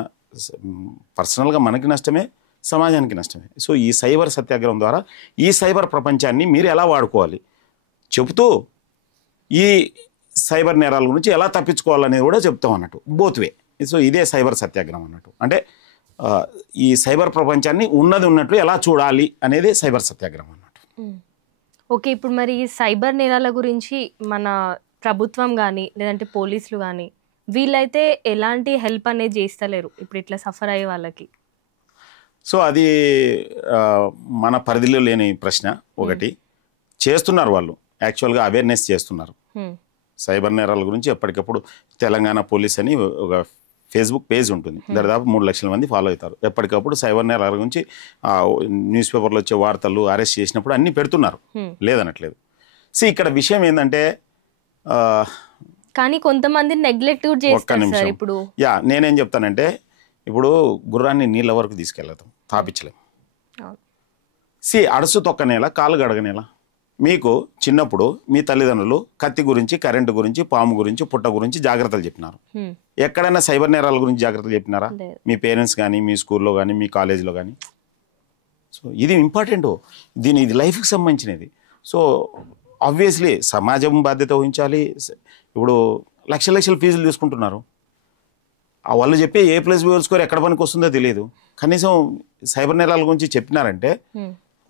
పర్సనల్గా మనకి నష్టమే, సమాజానికి నష్టమే. సో ఈ సైబర్ సత్యాగ్రహం ద్వారా ఈ సైబర్ ప్రపంచాన్ని మీరు ఎలా వాడుకోవాలి చెబుతూ ఈ సైబర్ నేరాల గురించి ఎలా తప్పించుకోవాలనేది కూడా చెప్తాం అన్నట్టు, బోత్వే. సో ఇదే సైబర్ సత్యాగ్రహం అన్నట్టు. అంటే ఈ సైబర్ ప్రపంచాన్ని ఉన్నట్లు ఎలా చూడాలి అనేది సైబర్ సత్యాగ్రహం అన్నట్టు. ఓకే, ఇప్పుడు మరి ఈ సైబర్ నేరాల గురించి మన ప్రభుత్వం కానీ లేదంటే పోలీసులు కానీ వీళ్ళైతే ఎలాంటి హెల్ప్ అనేది చేస్తలేరు ఇప్పుడు ఇట్లా సఫర్ అయ్యే వాళ్ళకి? సో అది మన పరిధిలో లేని ప్రశ్న. ఒకటి చేస్తున్నారు వాళ్ళు, యాక్చువల్గా అవేర్నెస్ చేస్తున్నారు సైబర్ నేరాల గురించి. ఎప్పటికప్పుడు తెలంగాణ పోలీస్ అని ఒక ఫేస్బుక్ పేజ్ ఉంటుంది, దాదాపు 3 లక్షల మంది ఫాలో అవుతారు. ఎప్పటికప్పుడు సైబర్ నేరాల గురించి న్యూస్ పేపర్లో వచ్చే వార్తలు, అరెస్ట్ చేసినప్పుడు అన్నీ పెడుతున్నారు, లేదనట్లేదు. సో ఇక్కడ విషయం ఏంటంటే కానీ కొంతమంది నెగ్లెక్ట్ చేస్తారు సార్. ఇప్పుడు నేనేం చెప్తానంటే, ఇప్పుడు గుర్రాన్ని నీళ్ళ వరకు తీసుకెళ్తాం, తాపించలేం. అడుసు తొక్కనేలా, కాలు గడగనేలా. మీకు చిన్నప్పుడు మీ తల్లిదండ్రులు కత్తి గురించి, కరెంటు గురించి, పాము గురించి, పుట్ట గురించి జాగ్రత్తలు చెప్పినారు. ఎక్కడైనా సైబర్ నేరాల గురించి జాగ్రత్తలు చెప్పినారా? మీ పేరెంట్స్ కానీ, మీ స్కూల్లో కానీ, మీ కాలేజీలో కానీ. సో ఇది ఇంపార్టెంట్, ఇది లైఫ్కి సంబంధించినది. సో ఆబ్వియస్లీ సమాజం బాధ్యత వహించాలి. ఇప్పుడు లక్షల ఫీజులు తీసుకుంటున్నారు, వాళ్ళు చెప్పే A+B స్కోర్ ఎక్కడ పనికి వస్తుందో తెలియదు. కనీసం సైబర్ నేరాల గురించి చెప్పినారంటే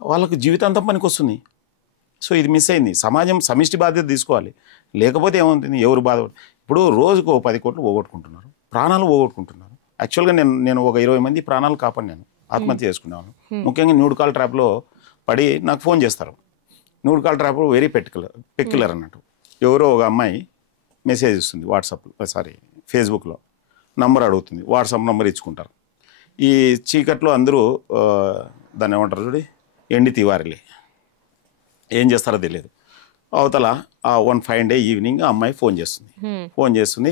వాళ్ళకు జీవితాంతం పనికి వస్తుంది. సో ఇది మిస్ అయింది. సమాజం సమిష్టి బాధ్యత తీసుకోవాలి, లేకపోతే ఏమవుతుంది, ఎవరు బాధపడు. ఇప్పుడు రోజుకు 10 కోట్లు పోగొట్టుకుంటున్నారు, ప్రాణాలు పోగొట్టుకుంటున్నారు. యాక్చువల్గా నేను ఒక 20 మంది ప్రాణాలు కాపాడినాను, ఆత్మహత్య చేసుకున్నాను. ముఖ్యంగా న్యూడ్ కాల్ ట్రాప్లో పడి నాకు ఫోన్ చేస్తారు. Nude call trap very peculiar అన్నట్టు. ఎవరో ఒక అమ్మాయి మెసేజ్ ఇస్తుంది ఫేస్బుక్లో, నంబర్ అడుగుతుంది, వాట్సాప్ నంబర్ ఇచ్చుకుంటారు. ఈ చీకట్లో అందరూ దాన్ని ఏమంటారు చూడి, ఎండి తివారిలే, ఏం చేస్తారో తెలియదు. అవతల one fine day ఈవినింగ్ అమ్మాయి ఫోన్ చేస్తుంది,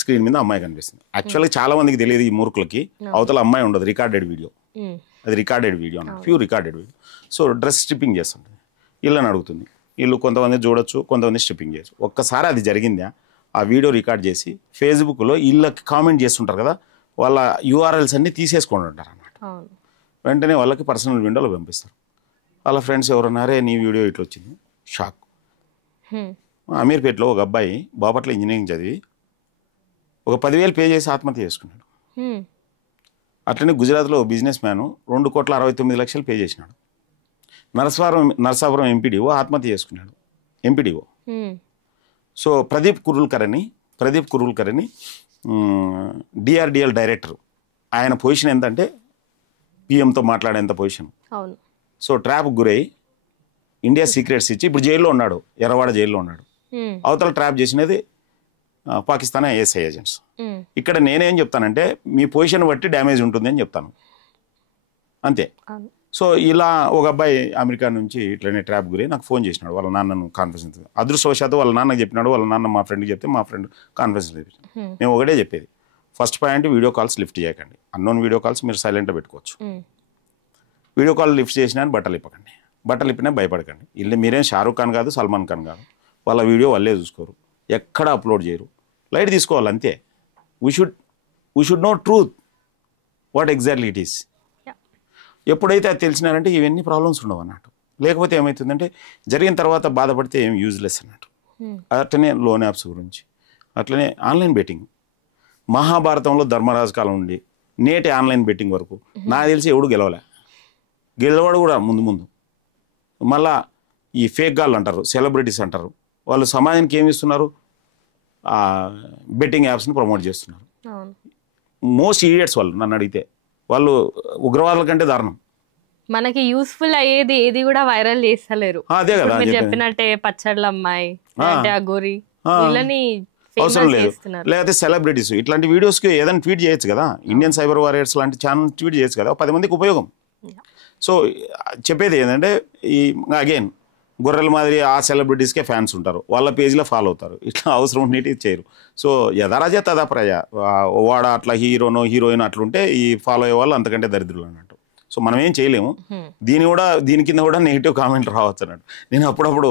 స్క్రీన్ మీద అమ్మాయి కనిపిస్తుంది. యాక్చువల్గా చాలా మందికి తెలియదు, ఈ మూర్ఖులకి. అవతల అమ్మాయి ఉండదు, రికార్డెడ్ వీడియో, అది రికార్డెడ్ వీడియో అన్నట్టు, pure recorded video. So dress stripping చేస్తుంటుంది, వీళ్ళని అడుగుతుంది. వీళ్ళు కొంతమంది చూడొచ్చు, కొంతమంది స్ట్రిప్పింగ్ చేయొచ్చు. ఒక్కసారి అది జరిగిందా, ఆ వీడియో రికార్డ్ చేసి ఫేస్బుక్లో వీళ్ళకి కామెంట్ చేస్తుంటారు కదా, వాళ్ళ URLs అన్నీ తీసేసుకొని ఉంటారు అన్నమాట. వెంటనే వాళ్ళకి పర్సనల్ విండోలో పంపిస్తారు. వాళ్ళ ఫ్రెండ్స్ ఎవరున్నారే నీ వీడియో ఇట్లా వచ్చింది, షాక్. అమీర్పేటలో ఒక అబ్బాయి బాపట్ల ఇంజనీరింగ్ చదివి ఒక 10,000 పే చేసి ఆత్మహత్య చేసుకున్నాడు. అట్లనే గుజరాత్లో బిజినెస్ మ్యాన్ 2,69,00,000 పే చేసినాడు. నరసాపురం ఎంపీడీఓ ఆత్మహత్య చేసుకున్నాడు, ఎంపీడీఓ. సో ప్రదీప్ కురుల్కర్ అని డిఆర్డిఎల్ డైరెక్టర్, ఆయన పొజిషన్ ఎంతంటే పిఎంతో మాట్లాడేంత పొజిషన్. సో ట్రాప్ గురై ఇండియా సీక్రెట్స్ ఇచ్చి ఇప్పుడు జైల్లో ఉన్నాడు, ఎర్రవాడ జైల్లో ఉన్నాడు. అవతల ట్రాప్ చేసినది పాకిస్తాన్ ఐఎస్ఐ ఏజెంట్స్. ఇక్కడ నేనేం చెప్తానంటే మీ పొజిషన్ బట్టి డ్యామేజ్ ఉంటుంది అని చెప్తాను, అంతే. సో ఇలా ఒక అబ్బాయి అమెరికా నుంచి ఇట్లనే ట్రాప్ గురి నాకు ఫోన్ చేసినాడు, వాళ్ళ నాన్నను కాన్ఫరెన్స్. అదృష్టవశాత్తు వాళ్ళ నాన్నకి చెప్పినాడు, వాళ్ళ నాన్న మా ఫ్రెండ్కి చెప్తే మా ఫ్రెండ్ కాన్ఫరెన్స్ చెప్పాడు. మేము ఒకటే చెప్పేది, first point video calls lift చేయకండి. అన్నోన్ వీడియో కాల్స్ మీరు సైలెంట్గా పెట్టుకోవచ్చు. వీడియో కాల్ లిఫ్ట్ చేసినా బట్టలు ఇప్పకండి, బట్టలు ఇప్పినా భయపడకండి. ఇల్లు మీరేం షారూక్ ఖాన్ కాదు, సల్మాన్ ఖాన్ కాదు, వాళ్ళ వీడియో వాళ్ళే చూసుకోరు, ఎక్కడ అప్లోడ్ చేయరు. లైట్ తీసుకోవాలి అంతే. We should know truth what exactly it is. ఎప్పుడైతే అది తెలిసినారంటే ఇవన్నీ ప్రాబ్లమ్స్ ఉండవు అన్నట్టు. లేకపోతే ఏమవుతుందంటే జరిగిన తర్వాత బాధపడితే ఏం యూజ్లెస్ అన్నట్టు. అట్లనే లోన్ యాప్స్ గురించి, అట్లనే ఆన్లైన్ బెట్టింగ్. మహాభారతంలో ధర్మరాజు కాలం నుండి నేటి ఆన్లైన్ బెట్టింగ్ వరకు నాకు తెలిసి ఎవడు గెలవాడు కూడా ముందు. మళ్ళా ఈ ఫేక్ గాళ్ళు అంటారు, సెలబ్రిటీస్ అంటారు, వాళ్ళు సమాజానికి ఏమి ఇస్తున్నారు, బెట్టింగ్ యాప్స్ని ప్రమోట్ చేస్తున్నారు. మోస్ట్ ఈడియట్స్ వాళ్ళు, నన్ను అడిగితే వాళ్ళు ఉగ్రవాదుల కంటే దారుణం. మనకి యూస్ఫుల్ అయ్యేది ఏది కూడా వైరల్ చేస్తలేరు. అదే కదా చెప్పినట్టే పచ్చళ్ళ అమ్మాయి, అగోరి, అవసరం లేదు. లేకపోతే సెలబ్రిటీస్ ఇట్లాంటి వీడియోస్కి ఏదైనా ట్వీట్ చేయొచ్చు కదా. ఇండియన్ సైబర్ వారియర్స్ లాంటి ఛానల్ ట్వీట్ చేయొచ్చు కదా, 10 మందికి ఉపయోగం. సో చెప్పేది ఏంటంటే ఈ అగైన్ గొర్రెల మాదిరి ఆ సెలబ్రిటీస్కే ఫ్యాన్స్ ఉంటారు, వాళ్ళ పేజ్లో ఫాలో అవుతారు, ఇట్లా అవసరం ఉండేటి చేయరు. సో యథారాజ తదా ప్రజ, వాడు అట్లా హీరోనో హీరోయిన్ అట్లుంటే ఈ ఫాలో అయ్యే వాళ్ళు అంతకంటే దరిద్రులు అన్నట్టు. సో మనం ఏం చేయలేము. దీని కింద కూడా నెగిటివ్ కామెంట్ రావచ్చు అన్నట్టు. నేను అప్పుడప్పుడు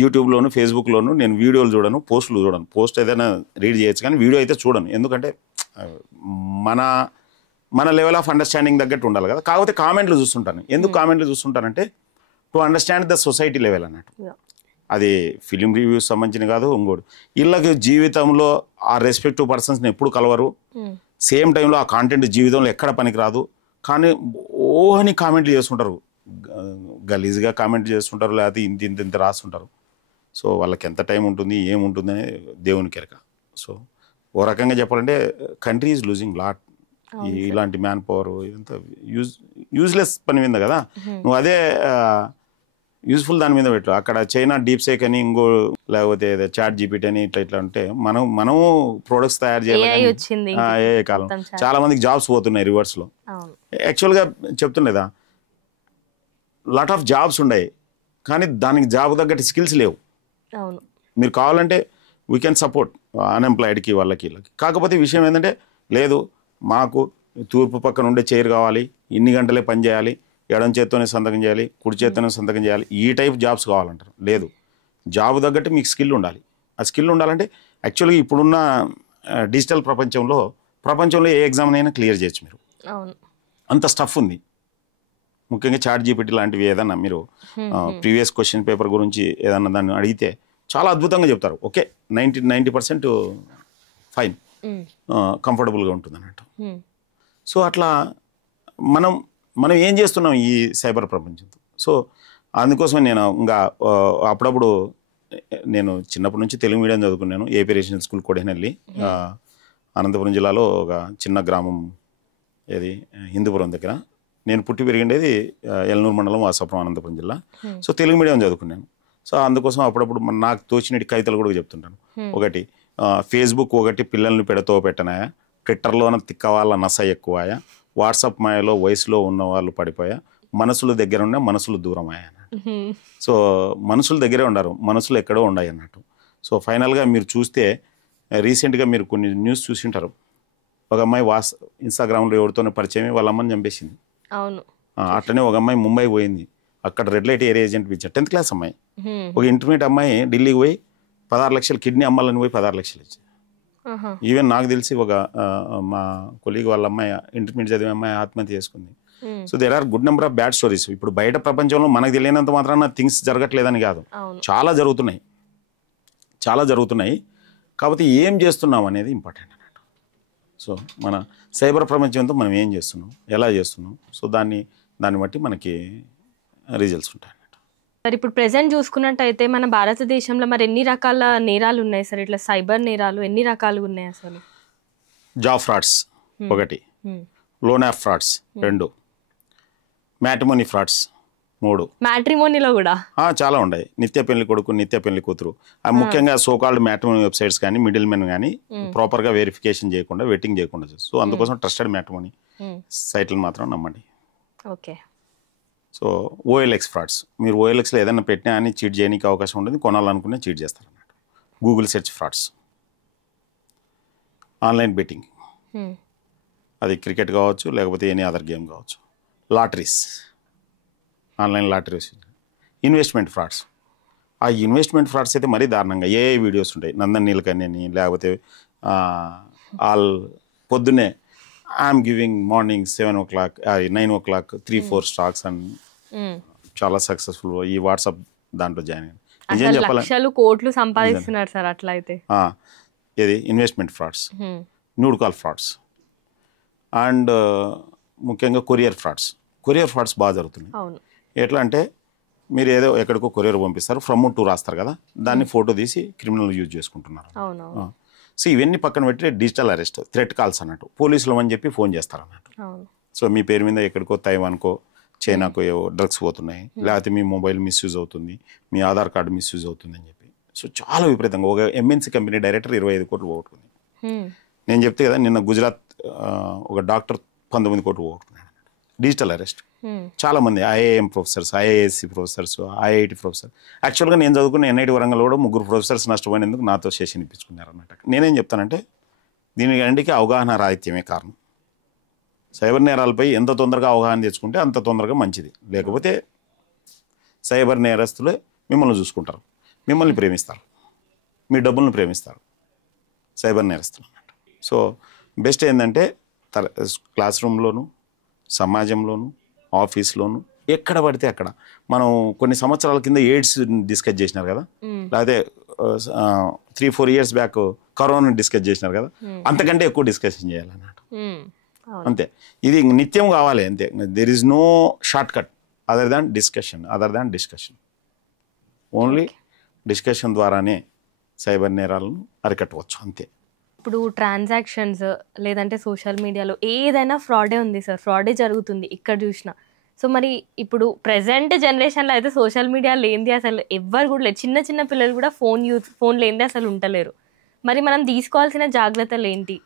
యూట్యూబ్లోను ఫేస్బుక్లోను నేను వీడియోలు చూడను, పోస్టులు చూడను. పోస్ట్ ఏదైనా రీడ్ చేయొచ్చు కానీ వీడియో అయితే చూడను, ఎందుకంటే మన లెవెల్ ఆఫ్ అండర్స్టాండింగ్ తగ్గట్టు ఉండాలి కదా. కాకపోతే కామెంట్లు చూస్తుంటాను. ఎందుకు కామెంట్లు చూస్తుంటానంటే to understand the society level అన్నట్టు. అది ఫిలిం రివ్యూస్ సంబంధించిన కాదు, ఇంకోటి వీళ్ళకి జీవితంలో ఆ రెస్పెక్టివ్ పర్సన్స్ని ఎప్పుడు కలవరు, సేమ్ టైంలో ఆ కాంటెంట్ జీవితంలో ఎక్కడ పనికిరాదు, కానీ ఓహని కామెంట్లు చేస్తుంటారు, గలీజ్గా కామెంట్ చేస్తుంటారు, లేకపోతే ఇంత రాస్తుంటారు. సో వాళ్ళకి ఎంత టైం ఉంటుంది ఏముంటుంది అని దేవునికి ఎరక. సో ఓ రకంగా చెప్పాలంటే కంట్రీ ఈజ్ లూజింగ్ లాట్. ఇలాంటి మ్యాన్ పవర్ ఇదంతా యూజ్లెస్ పని మీద కదా. నువ్వు అదే యూజ్ఫుల్ దాని మీద పెట్టు. అక్కడ చైనా డీప్ సేక్ అని, ఇంకో లేకపోతే చాట్ జీపీటీ అని ఇట్లా ఉంటే మనము ప్రొడక్ట్స్ తయారు చేయాలి. ఏ కాలం చాలా మందికి జాబ్స్ పోతున్నాయి రివర్స్లో. యాక్చువల్గా చెప్తుండేదా, లాట్ ఆఫ్ జాబ్స్ ఉన్నాయి కానీ దానికి జాబ్ తగ్గట్టు స్కిల్స్ లేవు. మీరు కావాలంటే వీ కెన్ సపోర్ట్ అన్ఎంప్లాయిడ్కి వాళ్ళకి. కాకపోతే విషయం ఏంటంటే లేదు, మాకు తూర్పు పక్కన ఉండే చైర్ కావాలి, ఇన్ని గంటలే పని చేయాలి, ఎడం చేత్తోనే సంతకం చేయాలి, కుడి చేత్తోనే సంతకం చేయాలి, ఈ టైప్ జాబ్స్ కావాలంటారు. లేదు, జాబ్ తగ్గట్టు మీకు స్కిల్ ఉండాలి. ఆ స్కిల్ ఉండాలంటే యాక్చువల్గా ఇప్పుడున్న డిజిటల్ ప్రపంచంలో ఏ ఎగ్జామ్ అయినా క్లియర్ చేయొచ్చు మీరు, అంత స్టఫ్ ఉంది. ముఖ్యంగా చాట్ జీపీటీ లాంటివి ఏదన్నా మీరు ప్రీవియస్ క్వశ్చన్ పేపర్ గురించి ఏదన్నా దాన్ని అడిగితే చాలా అద్భుతంగా చెప్తారు. ఓకే, 90% ఫైన్, కంఫర్టబుల్గా ఉంటుంది అన్నట్టు. సో అట్లా మనం ఏం చేస్తున్నాం ఈ సైబర్ ప్రపంచంతో. సో అందుకోసమే నేను ఇంకా అప్పుడప్పుడు నేను చిన్నప్పటి నుంచి తెలుగు మీడియం చదువుకున్నాను. ఏపీ రెసిడెన్షియల్ స్కూల్ కొడేనల్లి, అనంతపురం జిల్లాలో ఒక చిన్న గ్రామం, ఏది హిందూపురం దగ్గర. నేను పుట్టి పెరిగిండేది ఎల్నూరు మండలం, వాసాపురం, అనంతపురం జిల్లా. సో తెలుగు మీడియం చదువుకున్నాను. సో అందుకోసం అప్పుడప్పుడు నాకు తోచినటి కవితలు కూడా చెప్తుంటాను. ఒకటి ఫేస్బుక్ ఒకటి పిల్లల్ని పెడతో పెట్టనాయా, ట్విట్టర్లోన తిక్కవాళ్ళ నస ఎక్కువాయా, వాట్సాప్ మాయలో వయసులో ఉన్న వాళ్ళు పడిపోయా, మనసులు దగ్గర ఉన్న మనసులు దూరం అయ్యా అన్నట్టు. సో మనసులు దగ్గరే ఉండరు, మనసులు ఎక్కడో ఉన్నాయి అన్నట్టు. సో ఫైనల్గా మీరు చూస్తే రీసెంట్గా మీరు కొన్ని న్యూస్ చూసింటారు. ఒక అమ్మాయి ఇన్స్టాగ్రామ్లో ఎవరితోనే పరిచయం వాళ్ళ అమ్మని చంపేసింది. అట్లనే ఒక అమ్మాయి ముంబై పోయింది, అక్కడ రెడ్ లైట్ ఏరియా ఏజెంట్ ఇచ్చారు, 10th క్లాస్ అమ్మాయి. ఒక ఇంటర్మీడియట్ అమ్మాయి ఢిల్లీకి పోయి 16 లక్షలు కిడ్నీ అమ్మాలని పోయి 16 లక్షలు ఇచ్చారు. ఈవెన్ నాకు తెలిసి ఒక మా కొలీగ్ వాళ్ళ అమ్మాయి, ఇంటర్మీడియట్ చదివే అమ్మాయి ఆత్మహత్య చేసుకుంది. So there are good number of bad stories. ఇప్పుడు బయట ప్రపంచంలో మనకు తెలియనంత మాత్రాన థింగ్స్ జరగట్లేదని కాదు, చాలా జరుగుతున్నాయి. చాలా జరుగుతున్నాయి. కాకపోతే ఏం చేస్తున్నాం అనేది ఇంపార్టెంట్ అన్నట్టు. సో మన సైబర్ ప్రపంచంతో మనం ఏం చేస్తున్నాం, ఎలా చేస్తున్నాం, సో దాన్ని బట్టి మనకి రిజల్ట్స్ ఉంటాయి అన్నట్టు. సార్ ఇప్పుడు ప్రెసెంట్ చూసుకున్నట్టయితే మన భారతదేశంలో మరి ఎన్ని రకాల నేరాలు ఉన్నాయి సార్? ఇట్లా సైబర్ నేరాలు ఎన్ని రకాలు ఉన్నాయి అసలు? జాబ్ ఫ్రాడ్స్ ఒకటి, loan app frauds 2, matrimony frauds 3. మ్యాట్రిమోనీలో కూడా చాలా ఉన్నాయి. నిత్య పెళ్లి కొడుకు, నిత్య పెళ్లి కూతురు, ముఖ్యంగా సోకాల్డ్ మ్యాట్రిమోనీ వెబ్సైట్స్ కానీ మిడిల్ మెన్ కానీ ప్రాపర్గా వెరిఫికేషన్ చేయకుండా, వెట్టింగ్ చేయకుండా చేస్తారు. సో అందుకోసం ట్రస్టెడ్ మ్యాట్రిమోనీ సైట్లు మాత్రం నమ్మండి. ఓకే. సో ఓఎల్ఎక్స్ ఫ్రాడ్స్, మీరు ఓఎల్ఎక్స్లో ఏదైనా పెట్టినా అని చీట్ చేయడానికి అవకాశం ఉంటుంది, కొనాలనుకునే చీట్ చేస్తారు అన్నట్టు. Google search frauds, online betting, అది క్రికెట్ కావచ్చు లేకపోతే ఎనీ అదర్ గేమ్ కావచ్చు. Lotteries, online lotteries. Investment frauds, ఆ ఇన్వెస్ట్మెంట్ ఫ్రాడ్స్ అయితే మరీ దారుణంగా ఏ వీడియోస్ ఉంటాయి, నందన్ నీలకన్యని లేకపోతే పొద్దున్నే I'm giving morning 7 o'clock 9 o'clock 3-4 stocks అని చాలా సక్సెస్ఫుల్ ఈ వాట్సాప్ దాంట్లో జాయిన్ అయ్యాను. నిజం చెప్పాలి, లక్షలు కోట్లు సంపాదిస్తున్నారు సార్ అట్లా అయితే. ఇది investment frauds, nude call frauds, and ముఖ్యంగా కొరియర్ ఫ్రాడ్స్ బాగా జరుగుతున్నాయి. ఎట్లా అంటే మీరు ఏదో ఎక్కడికో కొరియర్ పంపిస్తారు, ఫ్రమ్ టు రాస్తారు కదా, దాన్ని ఫోటో తీసి క్రిమినల్ యూజ్ చేసుకుంటున్నారు. సో ఇవన్నీ పక్కన పెట్టి డిజిటల్ అరెస్ట్, థ్రెట్ కాల్స్ అన్నట్టు, పోలీసులు అని చెప్పి ఫోన్ చేస్తారు అన్నట్టు. సో మీ పేరు మీద ఎక్కడికో తైవాన్కో చైనాకో ఏవో డ్రగ్స్ పోతున్నాయి, లేకపోతే మీ మొబైల్ మిస్యూజ్ అవుతుంది, మీ ఆధార్ కార్డు మిస్యూజ్ అవుతుంది అని చెప్పి. సో చాలా విపరీతంగా ఒక ఎంఎన్సీ కంపెనీ డైరెక్టర్ 25 కోట్లు పోగొట్టుకుంది. నేను చెప్తే కదా నిన్న గుజరాత్ ఒక డాక్టర్ 19 కోట్లు పోగొట్టుకున్నాడు. Digital arrest. చాలా మంది IIM professors, IISc professors, IIT professor. యాక్చువల్గా నేను చదువుకున్న ఎన్ఐటి వరంగల్ కూడా 3 ప్రొఫెసర్స్ నష్టపోయినందుకు నాతో సెషన్ ఇప్పించుకున్నారు అన్నట్టు. నేనేం చెప్తానంటే దీనికి అన్నిటికీ అవగాహన రాహిత్యమే కారణం. సైబర్ నేరాలపై ఎంత తొందరగా అవగాహన తెచ్చుకుంటే అంత తొందరగా మంచిది. లేకపోతే సైబర్ నేరస్తులే మిమ్మల్ని చూసుకుంటారు, మిమ్మల్ని ప్రేమిస్తారు, మీ డబ్బులను ప్రేమిస్తారు సైబర్ నేరస్తులు అన్నట్టు. సో బెస్ట్ ఏంటంటే క్లాస్ రూమ్లోను, సమాజంలోను, ఆఫీస్లోను, ఎక్కడ పడితే అక్కడ. మనం కొన్ని సంవత్సరాల కింద ఎయిడ్స్ డిస్కస్ చేసినారు కదా, లేకపోతే 3-4 years బ్యాక్ కరోనా డిస్కస్ చేసినారు కదా, అంతకంటే ఎక్కువ డిస్కషన్ చేయాలన్నట్టు. అంతే, ఇది నిత్యం కావాలి అంతే. There is no short cut other than discussion. Only discussion ద్వారానే సైబర్ నేరాలను అరికట్టవచ్చు అంతే. ఇప్పుడు ట్రాన్సాక్షన్స్ లేదంటే సోషల్ మీడియాలో ఏదైనా ఫ్రాడే ఉంది సార్, ఫ్రాడే జరుగుతుంది ఇక్కడ చూసినా. సో మరి ఇప్పుడు ప్రెసెంట్ జనరేషన్లో అయితే సోషల్ మీడియా లేనిది అసలు ఎవ్వరు కూడా లేదు. చిన్న చిన్న పిల్లలు కూడా ఫోన్ లేనిది అసలు ఉండలేరు. మరి మనం తీసుకోవాల్సిన జాగ్రత్తలు ఏంటి?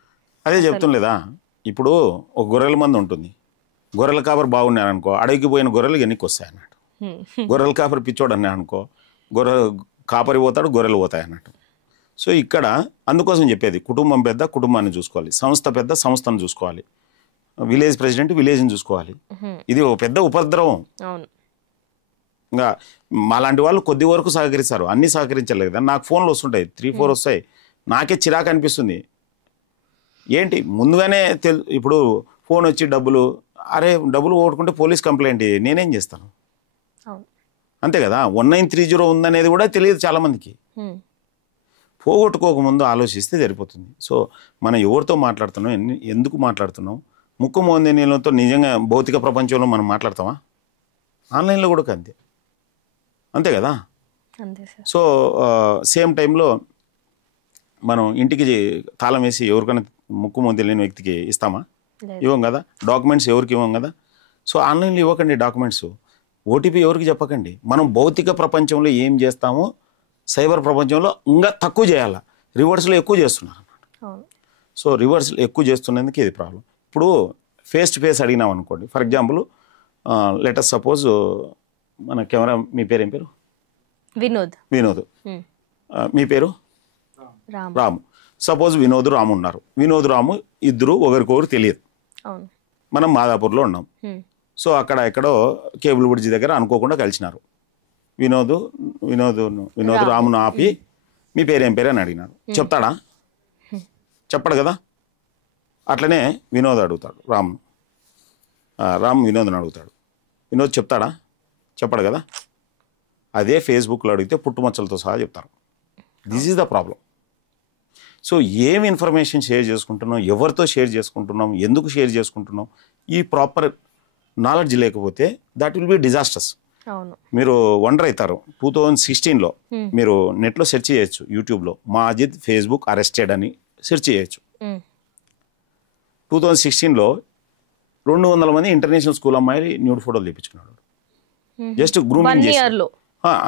అదే చెప్తుండలేదా, ఇప్పుడు ఒక గొర్రెల మంది ఉంటుంది, గొర్రెల కాపరి బాగున్నారనుకో అడవికి పోయిన గొర్రెలు ఎన్నికి వస్తాయి అన్నట్టు. గొర్రెల కాపరి పిచ్చోడు అన్నా అనుకో, కాపరి పోతాడు, గొర్రెలు పోతాయి అన్నట్టు. సో ఇక్కడ అందుకోసం చెప్పేది, కుటుంబం పెద్ద, కుటుంబాన్ని చూసుకోవాలి, సంస్థ పెద్ద, సంస్థను చూసుకోవాలి, విలేజ్ ప్రెసిడెంట్ విలేజ్ని చూసుకోవాలి. ఇది ఒక పెద్ద ఉపద్రవం. ఇంకా మాలాంటి వాళ్ళు కొద్ది వరకు సహకరిస్తారు, అన్నీ సహకరించలేదు కదా. నాకు ఫోన్లు వస్తుంటాయి, 3-4 వస్తాయి, నాకే చిరాకు అనిపిస్తుంది. ఏంటి ముందుగానే ఇప్పుడు ఫోన్ వచ్చి డబ్బులు పోగొట్టుకుంటే పోలీస్ కంప్లైంట్ నేనేం చేస్తాను? అంతే కదా. 1930 ఉందనేది కూడా తెలియదు చాలామందికి. పోగొట్టుకోకముందు ఆలోచిస్తే సరిపోతుంది. సో మనం ఎవరితో మాట్లాడుతున్నాం, ఎందుకు మాట్లాడుతున్నాం, ముక్కు మోంది నీళ్ళతో నిజంగా భౌతిక ప్రపంచంలో మనం మాట్లాడతామా? ఆన్లైన్లో కూడా అంతే కదా. సో సేమ్ టైంలో మనం ఇంటికి తాళం వేసి ఎవరికైనా ముక్కు మోంది తెలియని వ్యక్తికి ఇస్తామా? ఇవ్వం కదా. డాక్యుమెంట్స్ ఎవరికి ఇవ్వం కదా. సో ఆన్లైన్లో ఇవ్వకండి డాక్యుమెంట్స్, ఓటీపీ ఎవరికి చెప్పకండి. మనం భౌతిక ప్రపంచంలో ఏం చేస్తామో సైబర్ ప్రపంచంలో ఇంకా తక్కువ చేయాలి, రివర్స్లో ఎక్కువ చేస్తున్నారు అన్నమాట. సో రివర్స్లో ఎక్కువ చేస్తున్నందుకు ఇది ప్రాబ్లం. ఇప్పుడు ఫేస్ టు ఫేస్ అడిగినాం అనుకోండి, ఫర్ ఎగ్జాంపుల్ లెటస్ సపోజ్ మన కెమెరా, మీ పేరు ఏం పేరు? వినోద్. మీ పేరు? రాము. సపోజ్ వినోద్ రాము ఉన్నారు. వినోద్ రాము ఇద్దరు ఒకరికొకరు తెలియదు. మనం మాదాపూర్లో ఉన్నాం. సో అక్కడ ఎక్కడో కేబుల్ బ్రిడ్జి దగ్గర అనుకోకుండా కలిసినారు. వినోద్ రామును ఆపి మీ పేరేం పేరు అని అడిగినారు. చెప్తాడా? చెప్పడు కదా. అట్లనే వినోద్ అడుగుతాడు రామ్ వినోద్ని అడుగుతాడు. వినోద్ చెప్తాడా? చెప్పడు కదా. అదే ఫేస్బుక్లో అడిగితే పుట్టుమచ్చలతో సహా చెప్తారు. This is the problem. So ఏం ఇన్ఫర్మేషన్ షేర్ చేసుకుంటున్నాం, ఎవరితో షేర్ చేసుకుంటున్నాం, ఎందుకు షేర్ చేసుకుంటున్నాం, ఈ ప్రాపర్ నాలెడ్జ్ లేకపోతే దట్ విల్ బి డిజాస్టర్స్. మీరు వండర్ అవుతారు. 2016లో మీరు నెట్లో సెర్చ్ చేయొచ్చు, యూట్యూబ్లో మాజిద్ ఫేస్బుక్ అరెస్టెడ్ అని సెర్చ్ చేయొచ్చు. 2016లో 200 మంది ఇంటర్నేషనల్ స్కూల్ అమ్మాయి న్యూడ్ ఫోటోలు తెప్పించుకున్నాడు. జస్ట్ గ్రూమింగ్ చేసి,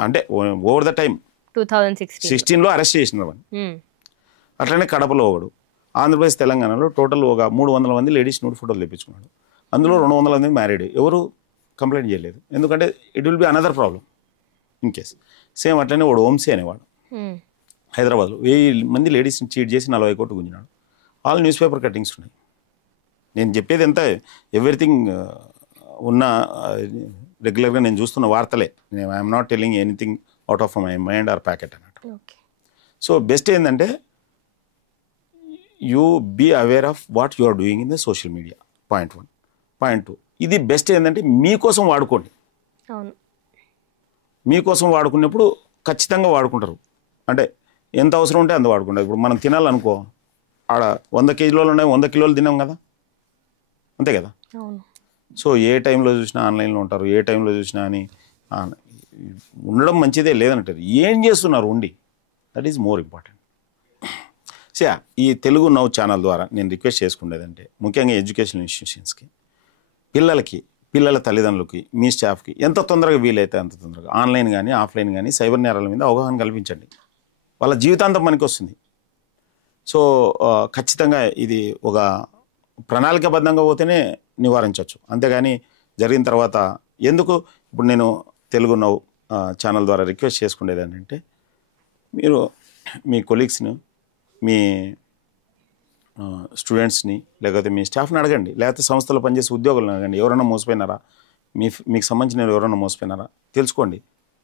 అంటే ఓవర్ ద టైం 2016లో అరెస్ట్ చేసినారు. అట్లనే కడపలో ఒకడు, ఆంధ్రప్రదేశ్ తెలంగాణలో టోటల్ ఒక 300 మంది లేడీస్ న్యూడ్ ఫోటోలు తెప్పించుకున్నాడు. అందులో 200 మంది మ్యారీడ్. ఎవరు కంప్లైంట్ చేయలేదు, ఎందుకంటే it will be another problem in case. Same అట్లనే వాడు వంశీ అనేవాడు హైదరాబాద్లో 1000 మంది లేడీస్ని చీట్ చేసి 40 కోట్లు గుంజినాడు. ఆల్ న్యూస్ పేపర్ కటింగ్స్ ఉన్నాయి. నేను చెప్పేది ఎంత ఎవ్రీథింగ్ ఉన్న రెగ్యులర్గా నేను చూస్తున్న వార్తలే. I'm not telling anything out of my mind or packet అన్నట్టు. సో బెస్ట్ ఏంటంటే you be aware of what you are doing in the social media. Point 1. Point 2, ఇది బెస్ట్ ఏంటంటే మీకోసం వాడుకోండి. మీకోసం వాడుకున్నప్పుడు ఖచ్చితంగా వాడుకుంటారు. అంటే ఎంత అవసరం ఉంటే అంత వాడుకుంటారు. ఇప్పుడు మనం తినాలనుకో, ఆడ 100 కేజీలు ఉన్నాయి, 100 కిలోలు తినాం కదా, అంతే కదా. సో ఏ టైంలో చూసినా ఆన్లైన్లో ఉంటారు, ఏ టైంలో చూసినా అని ఉండడం మంచిదే లేదంటారు. ఏం చేస్తున్నారు ఉండి, that is more important. So ఈ తెలుగు నౌ ఛానల్ ద్వారా నేను రిక్వెస్ట్ చేసుకునేదంటే ముఖ్యంగా ఎడ్యుకేషన్ ఇన్స్టిట్యూషన్స్కి, పిల్లల తల్లిదండ్రులకి, మీ స్టాఫ్కి ఎంత తొందరగా వీలైతే అంత తొందరగా ఆన్లైన్ కానీ ఆఫ్లైన్ కానీ సైబర్ నేరాల మీద అవగాహన కల్పించండి. వాళ్ళ జీవితాంతం మనకి వస్తుంది. సో ఖచ్చితంగా ఇది ఒక ప్రణాళికాబద్ధంగా పోతేనే నివారించవచ్చు. అంతేగాని జరిగిన తర్వాత ఎందుకు. ఇప్పుడు నేను తెలుగు నౌ ఛానల్ ద్వారా రిక్వెస్ట్ చేసుకునేది ఏంటంటే, మీరు మీ కొలీగ్స్ని, మీ స్టూడెంట్స్ని, లేకపోతే మీ స్టాఫ్ని అడగండి, లేకపోతే సంస్థలో పనిచేసే ఉద్యోగులను అడగండి, ఎవరైనా మోసపోయినారా, మీకు సంబంధించిన ఎవరైనా మోసపోయినారా తెలుసుకోండి.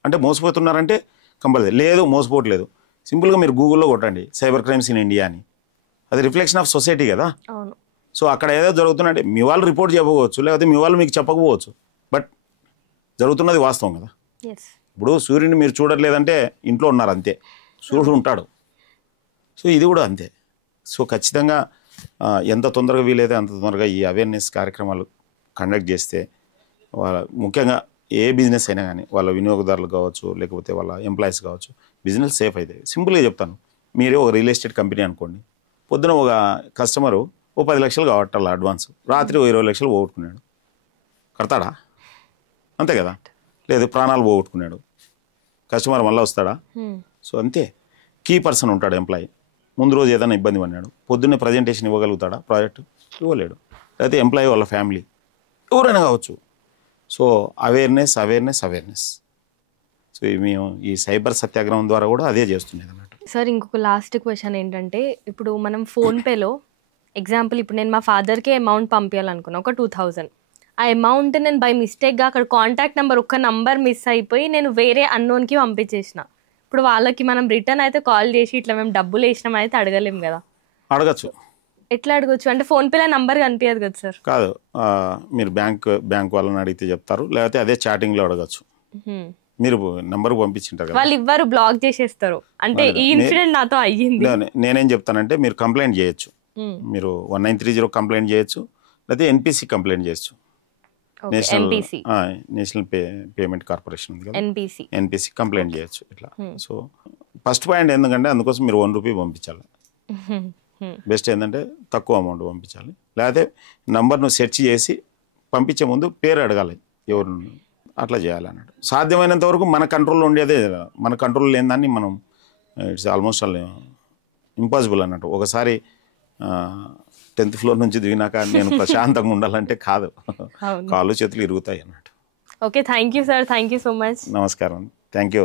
అంటే మోసపోతున్నారంటే కంపల్సరీ లేదు, మోసపోవట్లేదు, సింపుల్గా మీరు గూగుల్లో కొట్టండి సైబర్ క్రైమ్స్ ఇన్ ఇండియా అని. అది రిఫ్లెక్షన్ ఆఫ్ సొసైటీ కదా. సో అక్కడ ఏదో జరుగుతుందంటే మీ వాళ్ళు రిపోర్ట్ చెప్పకపోవచ్చు, లేకపోతే మీ వాళ్ళు మీకు చెప్పకపోవచ్చు, బట్ జరుగుతున్నది వాస్తవం కదా. ఇప్పుడు సూర్యుడిని మీరు చూడట్లేదంటే ఇంట్లో ఉన్నారు అంతే, సూర్యుడు ఉంటాడు. సో ఇది కూడా అంతే. సో ఖచ్చితంగా ఎంత తొందరగా వీలైతే అంత తొందరగా ఈ అవేర్నెస్ కార్యక్రమాలు కండక్ట్ చేస్తే వాళ్ళ ముఖ్యంగా ఏ బిజినెస్ అయినా కానీ వాళ్ళ వినియోగదారులు కావచ్చు, లేకపోతే వాళ్ళ ఎంప్లాయీస్ కావచ్చు, బిజినెస్ సేఫ్ అవుతాయి. సింపుల్గా చెప్తాను, మీరే ఒక రియల్ ఎస్టేట్ కంపెనీ అనుకోండి. పొద్దున ఒక కస్టమరు 10 లక్షలు కావట్టాల అడ్వాన్స్, రాత్రి 20 లక్షలు పోగొట్టుకున్నాడు, కడతాడా? అంతే కదా. లేదు ప్రాణాలు పోగొట్టుకున్నాడు, కస్టమర్ మళ్ళీ వస్తాడా? సో అంతే. కీ పర్సన్ ఉంటాడు ఎంప్లాయీ, ముందు రోజు ఏదైనా ఇబ్బంది పడినాడు, పొద్దున్నే ప్రజెంటేషన్ ఇవ్వగలుగుతాడా? ప్రాజెక్ట్ ఇవ్వలేడు. అయితే ఎంప్లాయీ వాళ్ళ ఫ్యామిలీ ఎవరైనా కావచ్చు. So awareness. సో మేము ఈ సైబర్ సత్యాగ్రహం ద్వారా కూడా అదే చేస్తున్నది అన్నట్టు. సార్ ఇంకొక లాస్ట్ క్వశ్చన్ ఏంటంటే, ఇప్పుడు మనం ఫోన్పేలో ఎగ్జాంపుల్ ఇప్పుడు నేను మా ఫాదర్కి అమౌంట్ పంపించాలనుకున్నా ఒక 2000, ఆ అమౌంట్ నేను బై మిస్టేక్గా అక్కడ కాంటాక్ట్ నెంబర్ ఒక్క నంబర్ మిస్ అయిపోయి నేను వేరే అన్నోన్కి పంపించేసిన. ఇప్పుడు వాళ్ళకి మనం రిటర్న్ అయితే కాల్ చేసి ఇట్లా మేము డబ్బులు వేసినాం అయితే అడగలేం కదా. అడగచ్చు. ఎట్లా అడగచ్చు అంటే ఫోన్పేలో నంబర్ కనిపించదు కదా సార్. కాదు, మీరు బ్యాంక్ వాళ్ళని అడిగితే చెప్తారు, లేకపోతే అదే చాటింగ్లో అడగచ్చు. మీరు నెంబర్ పంపించింటారు కదా, వాళ్ళు ఇవ్వరు, బ్లాక్ చేసేస్తారు. అంటే ఈ ఇన్సిడెంట్ నాతో అయ్యింది. నేనేం చెప్తానంటే మీరు కంప్లైంట్ చేయొచ్చు, మీరు 1930 కంప్లైంట్ చేయొచ్చు, లేకపోతే ఎన్పిసి కంప్లైంట్ చేయొచ్చు. నేషనల్ పేమెంట్ కార్పొరేషన్ ఉంది కదా, ఎన్పిసి కంప్లైంట్ చేయొచ్చు ఇట్లా. సో ఫస్ట్ పాయింట్ ఎందుకంటే అందుకోసం మీరు 1 రూపీ పంపించాలి. బెస్ట్ ఏంటంటే తక్కువ అమౌంట్ పంపించాలి. లేకపోతే నంబర్ను సెర్చ్ చేసి పంపించే ముందు పేరు అడగాలి ఎవరు, అట్లా చేయాలి అన్నట్టు. సాధ్యమైనంత వరకు మన కంట్రోల్లో ఉండేదే. మన కంట్రోల్లో లేని దాన్ని మనం ఇట్స్ ఆల్మోస్ట్ ఇంపాసిబుల్ అన్నట్టు. ఒకసారి 10th ఫ్లోర్ నుంచి దిగినాక నేను ప్రశాంతంగా ఉండాలంటే కాదు, కాళ్ళు చేతులు ఇరుగుతాయి అన్నట్టు. Okay, thank you sir, thank you so much. నమస్కారం, థ్యాంక్ యూ.